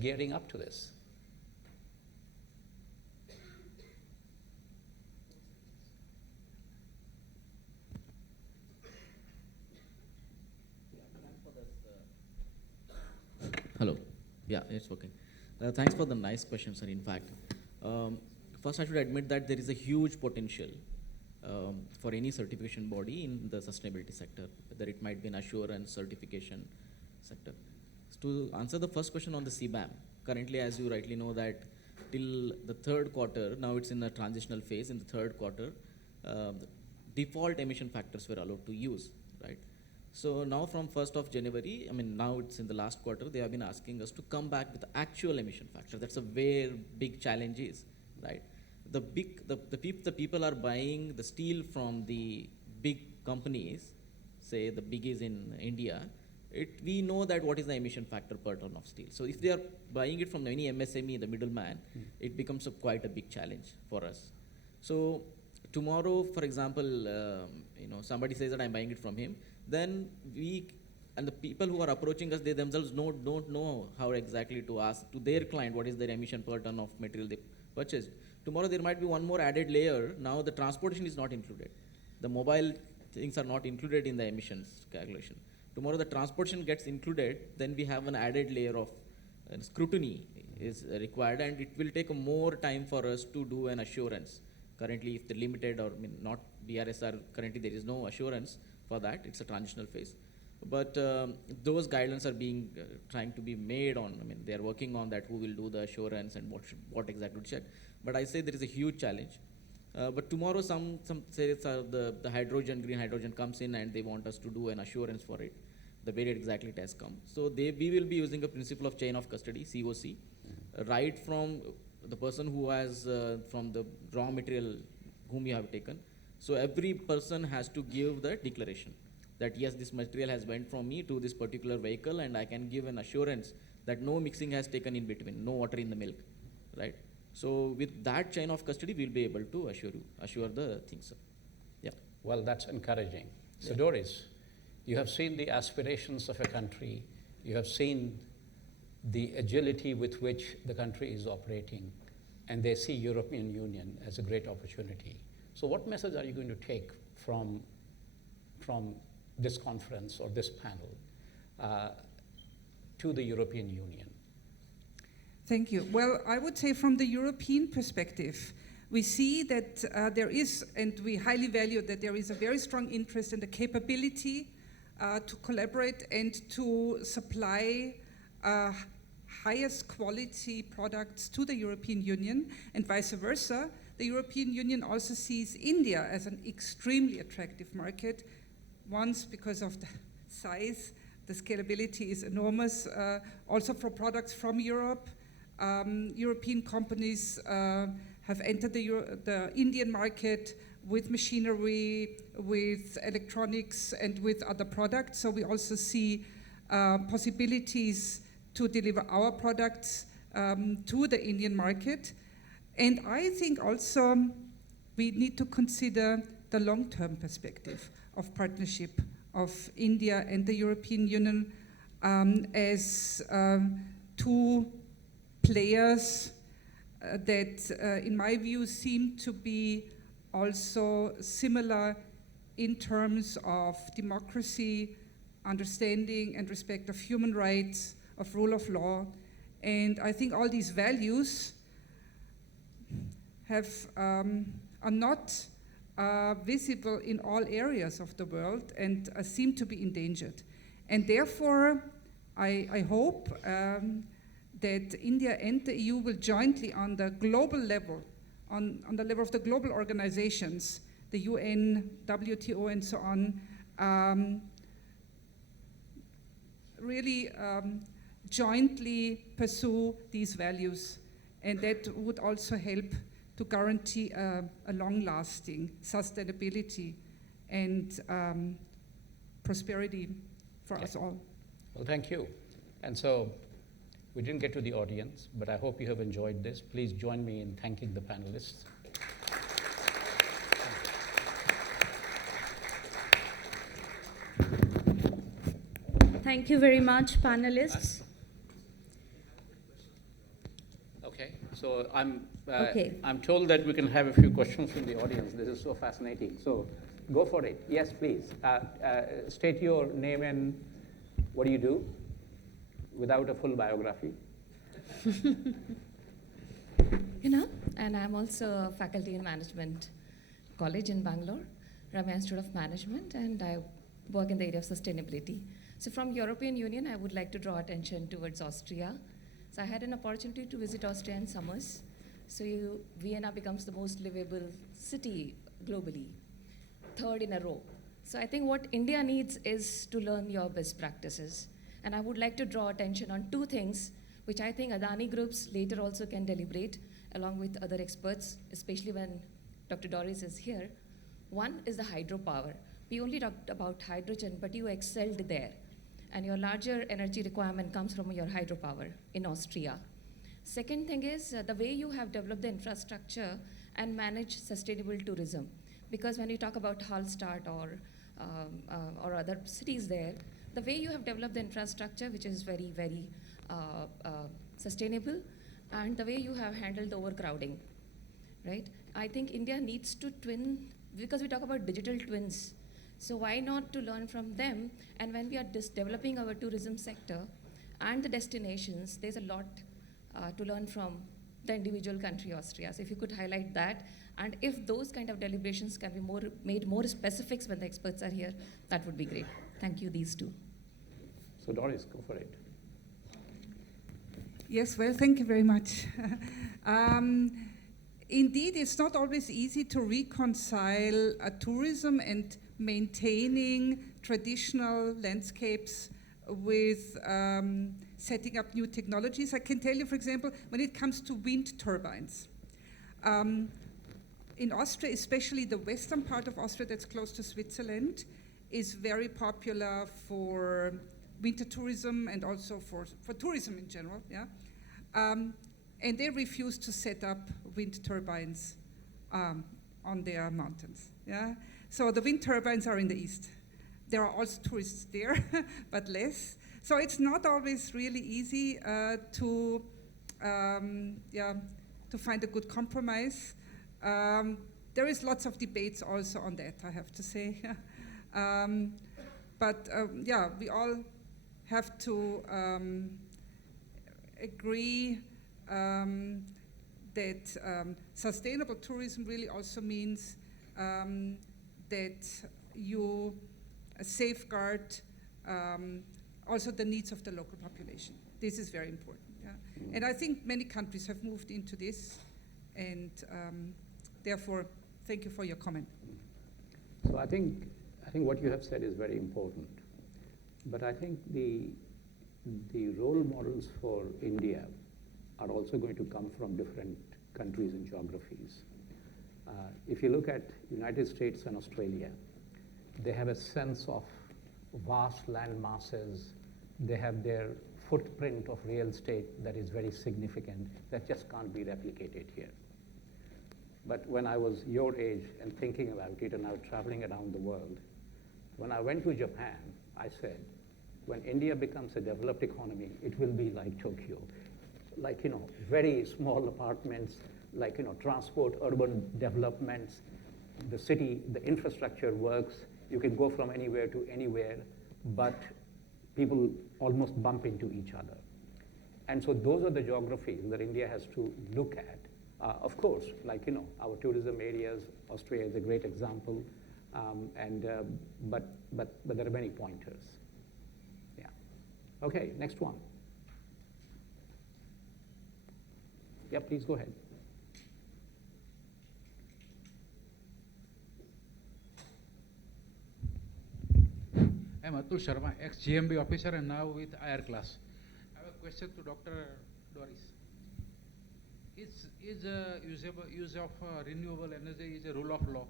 gearing up to this? Hello. Yeah, it's working. Thanks for the nice question, sir. In fact, first I should admit that there is a huge potential for any certification body in the sustainability sector, whether it might be an assurance certification sector. So to answer the first question on the CBAM, currently, as you rightly know, that till the third quarter, now it's in a transitional phase. In the third quarter, the default emission factors were allowed to use, right? So now from 1st of January, I mean, now it's in the last quarter, they have been asking us to come back with the actual emission factor. That's a very big challenge is, right? The people are buying the steel from the big companies, say the biggies in India. We know that what is the emission factor per ton of steel. So if they are buying it from any MSME, the middleman, it becomes quite a big challenge for us. So tomorrow, for example, somebody says that I'm buying it from him, then and the people who are approaching us, they themselves don't know how exactly to ask to their client what is their emission per ton of material they purchased. Tomorrow there might be one more added layer. Now the transportation is not included. The mobile things are not included in the emissions calculation. Tomorrow the transportation gets included, then we have an added layer of scrutiny is required, and it will take more time for us to do an assurance. Currently, if the limited or not BRSR, currently there is no assurance for that. It's a transitional phase. But those guidelines are being trying to be made on. I mean, they are working on that. Who will do the assurance and what exactly to check? But I say there is a huge challenge. But tomorrow, some say the hydrogen, green hydrogen comes in and they want us to do an assurance for it, the way exactly it has come. So we will be using a principle of chain of custody, COC, right from the person who has, from the raw material whom you have taken. So every person has to give the declaration that yes, this material has went from me to this particular vehicle, and I can give an assurance that no mixing has taken in between, no water in the milk, right? So with that chain of custody, we'll be able to assure the things, sir. Yeah. Well, that's encouraging. So Yeah. Doris, you have seen the aspirations of a country, you have seen the agility with which the country is operating, and they see European Union as a great opportunity. So what message are you going to take from this conference or this panel to the European Union? Thank you. Well, I would say from the European perspective, we see that there is, and we highly value that there is a very strong interest in the capability to collaborate and to supply highest quality products to the European Union, and vice versa. The European Union also sees India as an extremely attractive market, once because of the size, the scalability is enormous, also for products from Europe. European companies have entered the Indian market with machinery, with electronics, and with other products. So we also see possibilities to deliver our products to the Indian market. And I think also we need to consider the long-term perspective of partnership of India and the European Union as two players that, in my view, seem to be also similar in terms of democracy, understanding and respect of human rights, of rule of law. And I think all these values are not visible in all areas of the world and seem to be endangered. And therefore, I hope that India and the EU will jointly on the global level, on the level of the global organizations, the UN, WTO, and so on, really jointly pursue these values. And that would also help to guarantee a long-lasting sustainability and prosperity for us all. Well, thank you. And so we didn't get to the audience, but I hope you have enjoyed this. Please join me in thanking the panelists. Thank you very much, panelists. Okay, so Okay. I'm told that we can have a few questions from the audience. This is so fascinating. So go for it. Yes, please. State your name and what do you do without a full biography. And I'm also a faculty in management college in Bangalore, Ramya Institute of Management, and I work in the area of sustainability. So from European Union, I would like to draw attention towards Austria. So I had an opportunity to visit Austria in summers. So Vienna becomes the most livable city globally, third in a row. So I think what India needs is to learn your best practices. And I would like to draw attention on two things, which I think Adani groups later also can deliberate along with other experts, especially when Dr. Doris is here. One is the hydropower. We only talked about hydrogen, but you excelled there. And your larger energy requirement comes from your hydropower in Austria. Second thing is the way you have developed the infrastructure and managed sustainable tourism. Because when you talk about Hallstatt or other cities there, the way you have developed the infrastructure, which is very, very sustainable, and the way you have handled the overcrowding, right? I think India needs to twin, because we talk about digital twins. So why not to learn from them? And when we are developing our tourism sector and the destinations, there's a lot to learn from the individual country, Austria. So if you could highlight that, and if those kind of deliberations can be made more specifics when the experts are here, that would be great. Thank you, these two. So Doris, go for it. Yes, well, thank you very much. indeed, it's not always easy to reconcile tourism and maintaining traditional landscapes with setting up new technologies. I can tell you, for example, when it comes to wind turbines, in Austria, especially the western part of Austria that's close to Switzerland, is very popular for winter tourism and also for tourism in general, yeah? And they refuse to set up wind turbines on their mountains, yeah? So the wind turbines are in the east. There are also tourists there, but less. So it's not always really easy to find a good compromise. There is lots of debates also on that, I have to say. But we all have to agree that sustainable tourism really also means that you safeguard also the needs of the local population. This is very important. Yeah? And I think many countries have moved into this, and therefore, thank you for your comment. So I think what you have said is very important, but I think the role models for India are also going to come from different countries and geographies. If you look at United States and Australia, they have a sense of vast land masses. They have their footprint of real estate that is very significant, that just can't be replicated here. But when I was your age and thinking about it, and I was traveling around the world, when I went to Japan, I said, when India becomes a developed economy, it will be like Tokyo. Like, very small apartments, like, transport, urban developments, the city, the infrastructure works, you can go from anywhere to anywhere, but people almost bump into each other. And so those are the geographies that India has to look at. Of course, like, our tourism areas, Australia is a great example, but there are many pointers. Yeah. Okay, next one. Yeah, please go ahead. I'm Atul Sharma, ex-GMB officer and now with IR class. I have a question to Dr. Doris. Is use of renewable energy is a rule of law?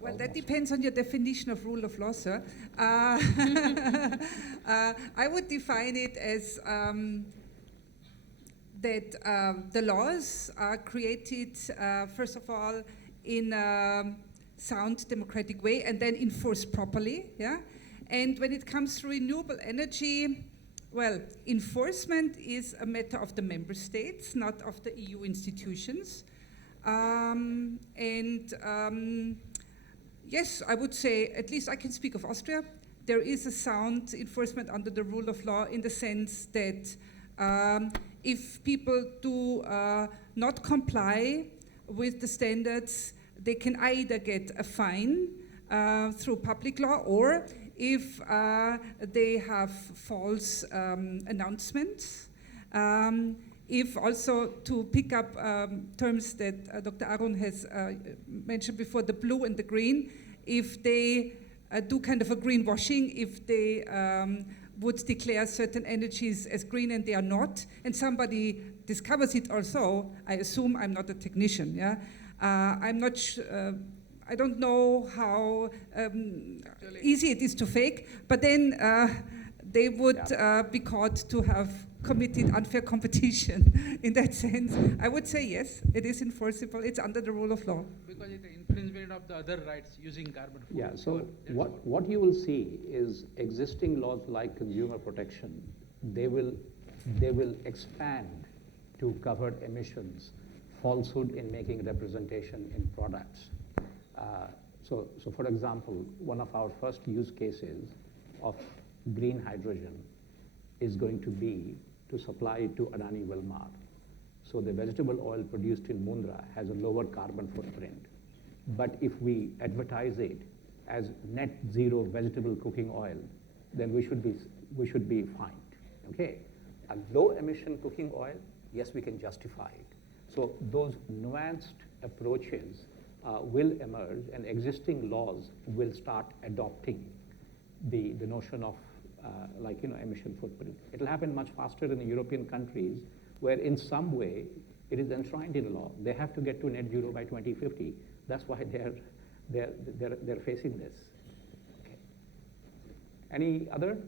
Well, that depends on your definition of rule of law, sir. I would define it as that the laws are created, first of all, in a sound democratic way and then enforced properly, yeah? And when it comes to renewable energy, well, enforcement is a matter of the member states, not of the EU institutions. Yes, I would say, at least I can speak of Austria, there is a sound enforcement under the rule of law in the sense that if people do not comply with the standards, they can either get a fine through public law, or if they have false announcements. If also, to pick up terms that Dr. Arun has mentioned before, the blue and the green, if they do kind of a greenwashing, if they would declare certain energies as green and they are not, and somebody discovers it also, I assume I'm not a technician, yeah? I'm not I don't know how easy it is to fake, but then they would be caught to have committed unfair competition. In that sense, I would say yes, it is enforceable, it's under the rule of law. Because it's infringement of the other rights using carbon. Yeah, so what you will see is existing laws like consumer protection, they will expand to cover emissions, falsehood in making representation in products. So for example, one of our first use cases of green hydrogen is going to be to supply it to Adani Wilmar. So the vegetable oil produced in Mundra has a lower carbon footprint. But if we advertise it as net zero vegetable cooking oil, then we should be fine, okay? a low emission cooking oil, yes, we can justify it. So those nuanced approaches will emerge, and existing laws will start adopting the notion of emission footprint. It'll happen much faster in the European countries, where in some way it is enshrined in law. They have to get to net zero by 2050. That's why they're facing this. Okay. Any other?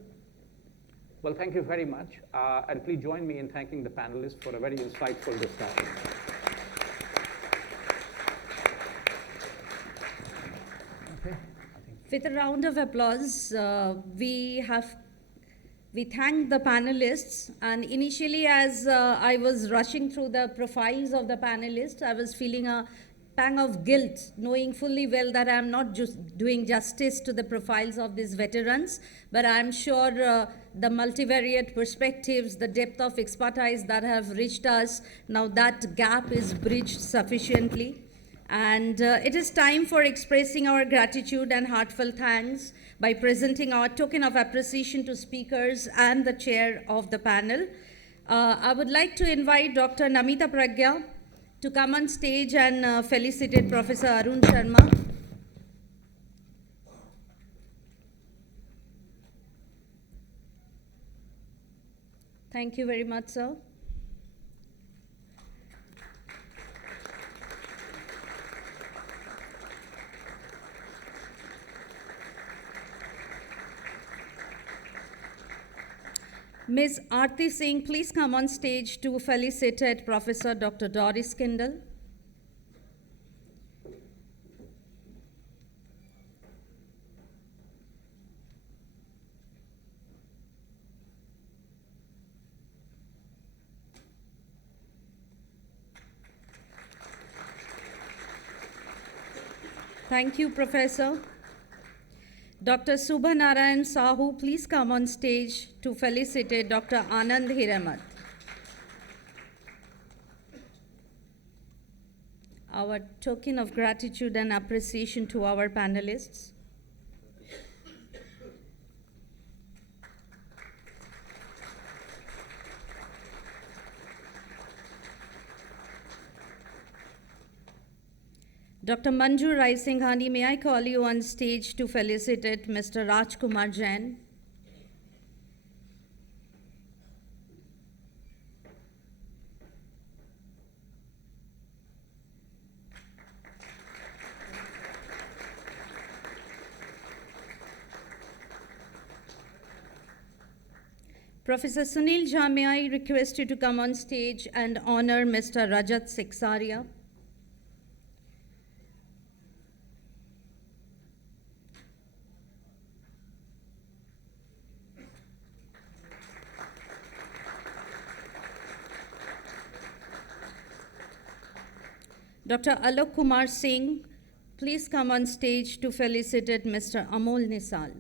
Well, thank you very much, and please join me in thanking the panelists for a very insightful discussion. Okay. With a round of applause, we thank the panelists. And initially, as I was rushing through the profiles of the panelists, I was feeling a pang of guilt, knowing fully well that I'm not just doing justice to the profiles of these veterans, but I'm sure the multivariate perspectives, the depth of expertise that have reached us, now that gap is bridged sufficiently. And it is time for expressing our gratitude and heartfelt thanks by presenting our token of appreciation to speakers and the chair of the panel. I would like to invite Dr. Namita Pragya to come on stage and felicitate Professor Arun Sharma. Thank you very much, sir. Ms. Aarti Singh, please come on stage to felicitate Professor Dr. Doris Kendall. Thank you, Professor. Dr. Subha Narayan Sahu, please come on stage to felicitate Dr. Anand Hiramat. Our token of gratitude and appreciation to our panelists. Dr. Manju Rai Singhani, may I call you on stage to felicitate Mr. Rajkumar Jain? Professor Sunil Jha, may I request you to come on stage and honor Mr. Rajat Seksaria? Dr. Alok Kumar Singh, please come on stage to felicitate Mr. Amol Nisal.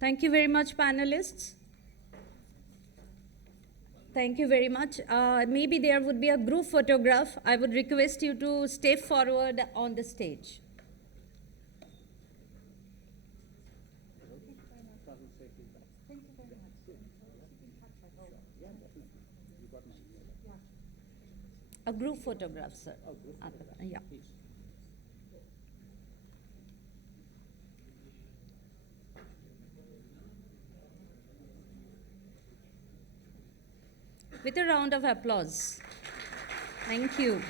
Thank you very much, panelists. Thank you very much. Maybe there would be a group photograph. I would request you to step forward on the stage. A group photograph, sir. Yeah. With a round of applause. Thank you.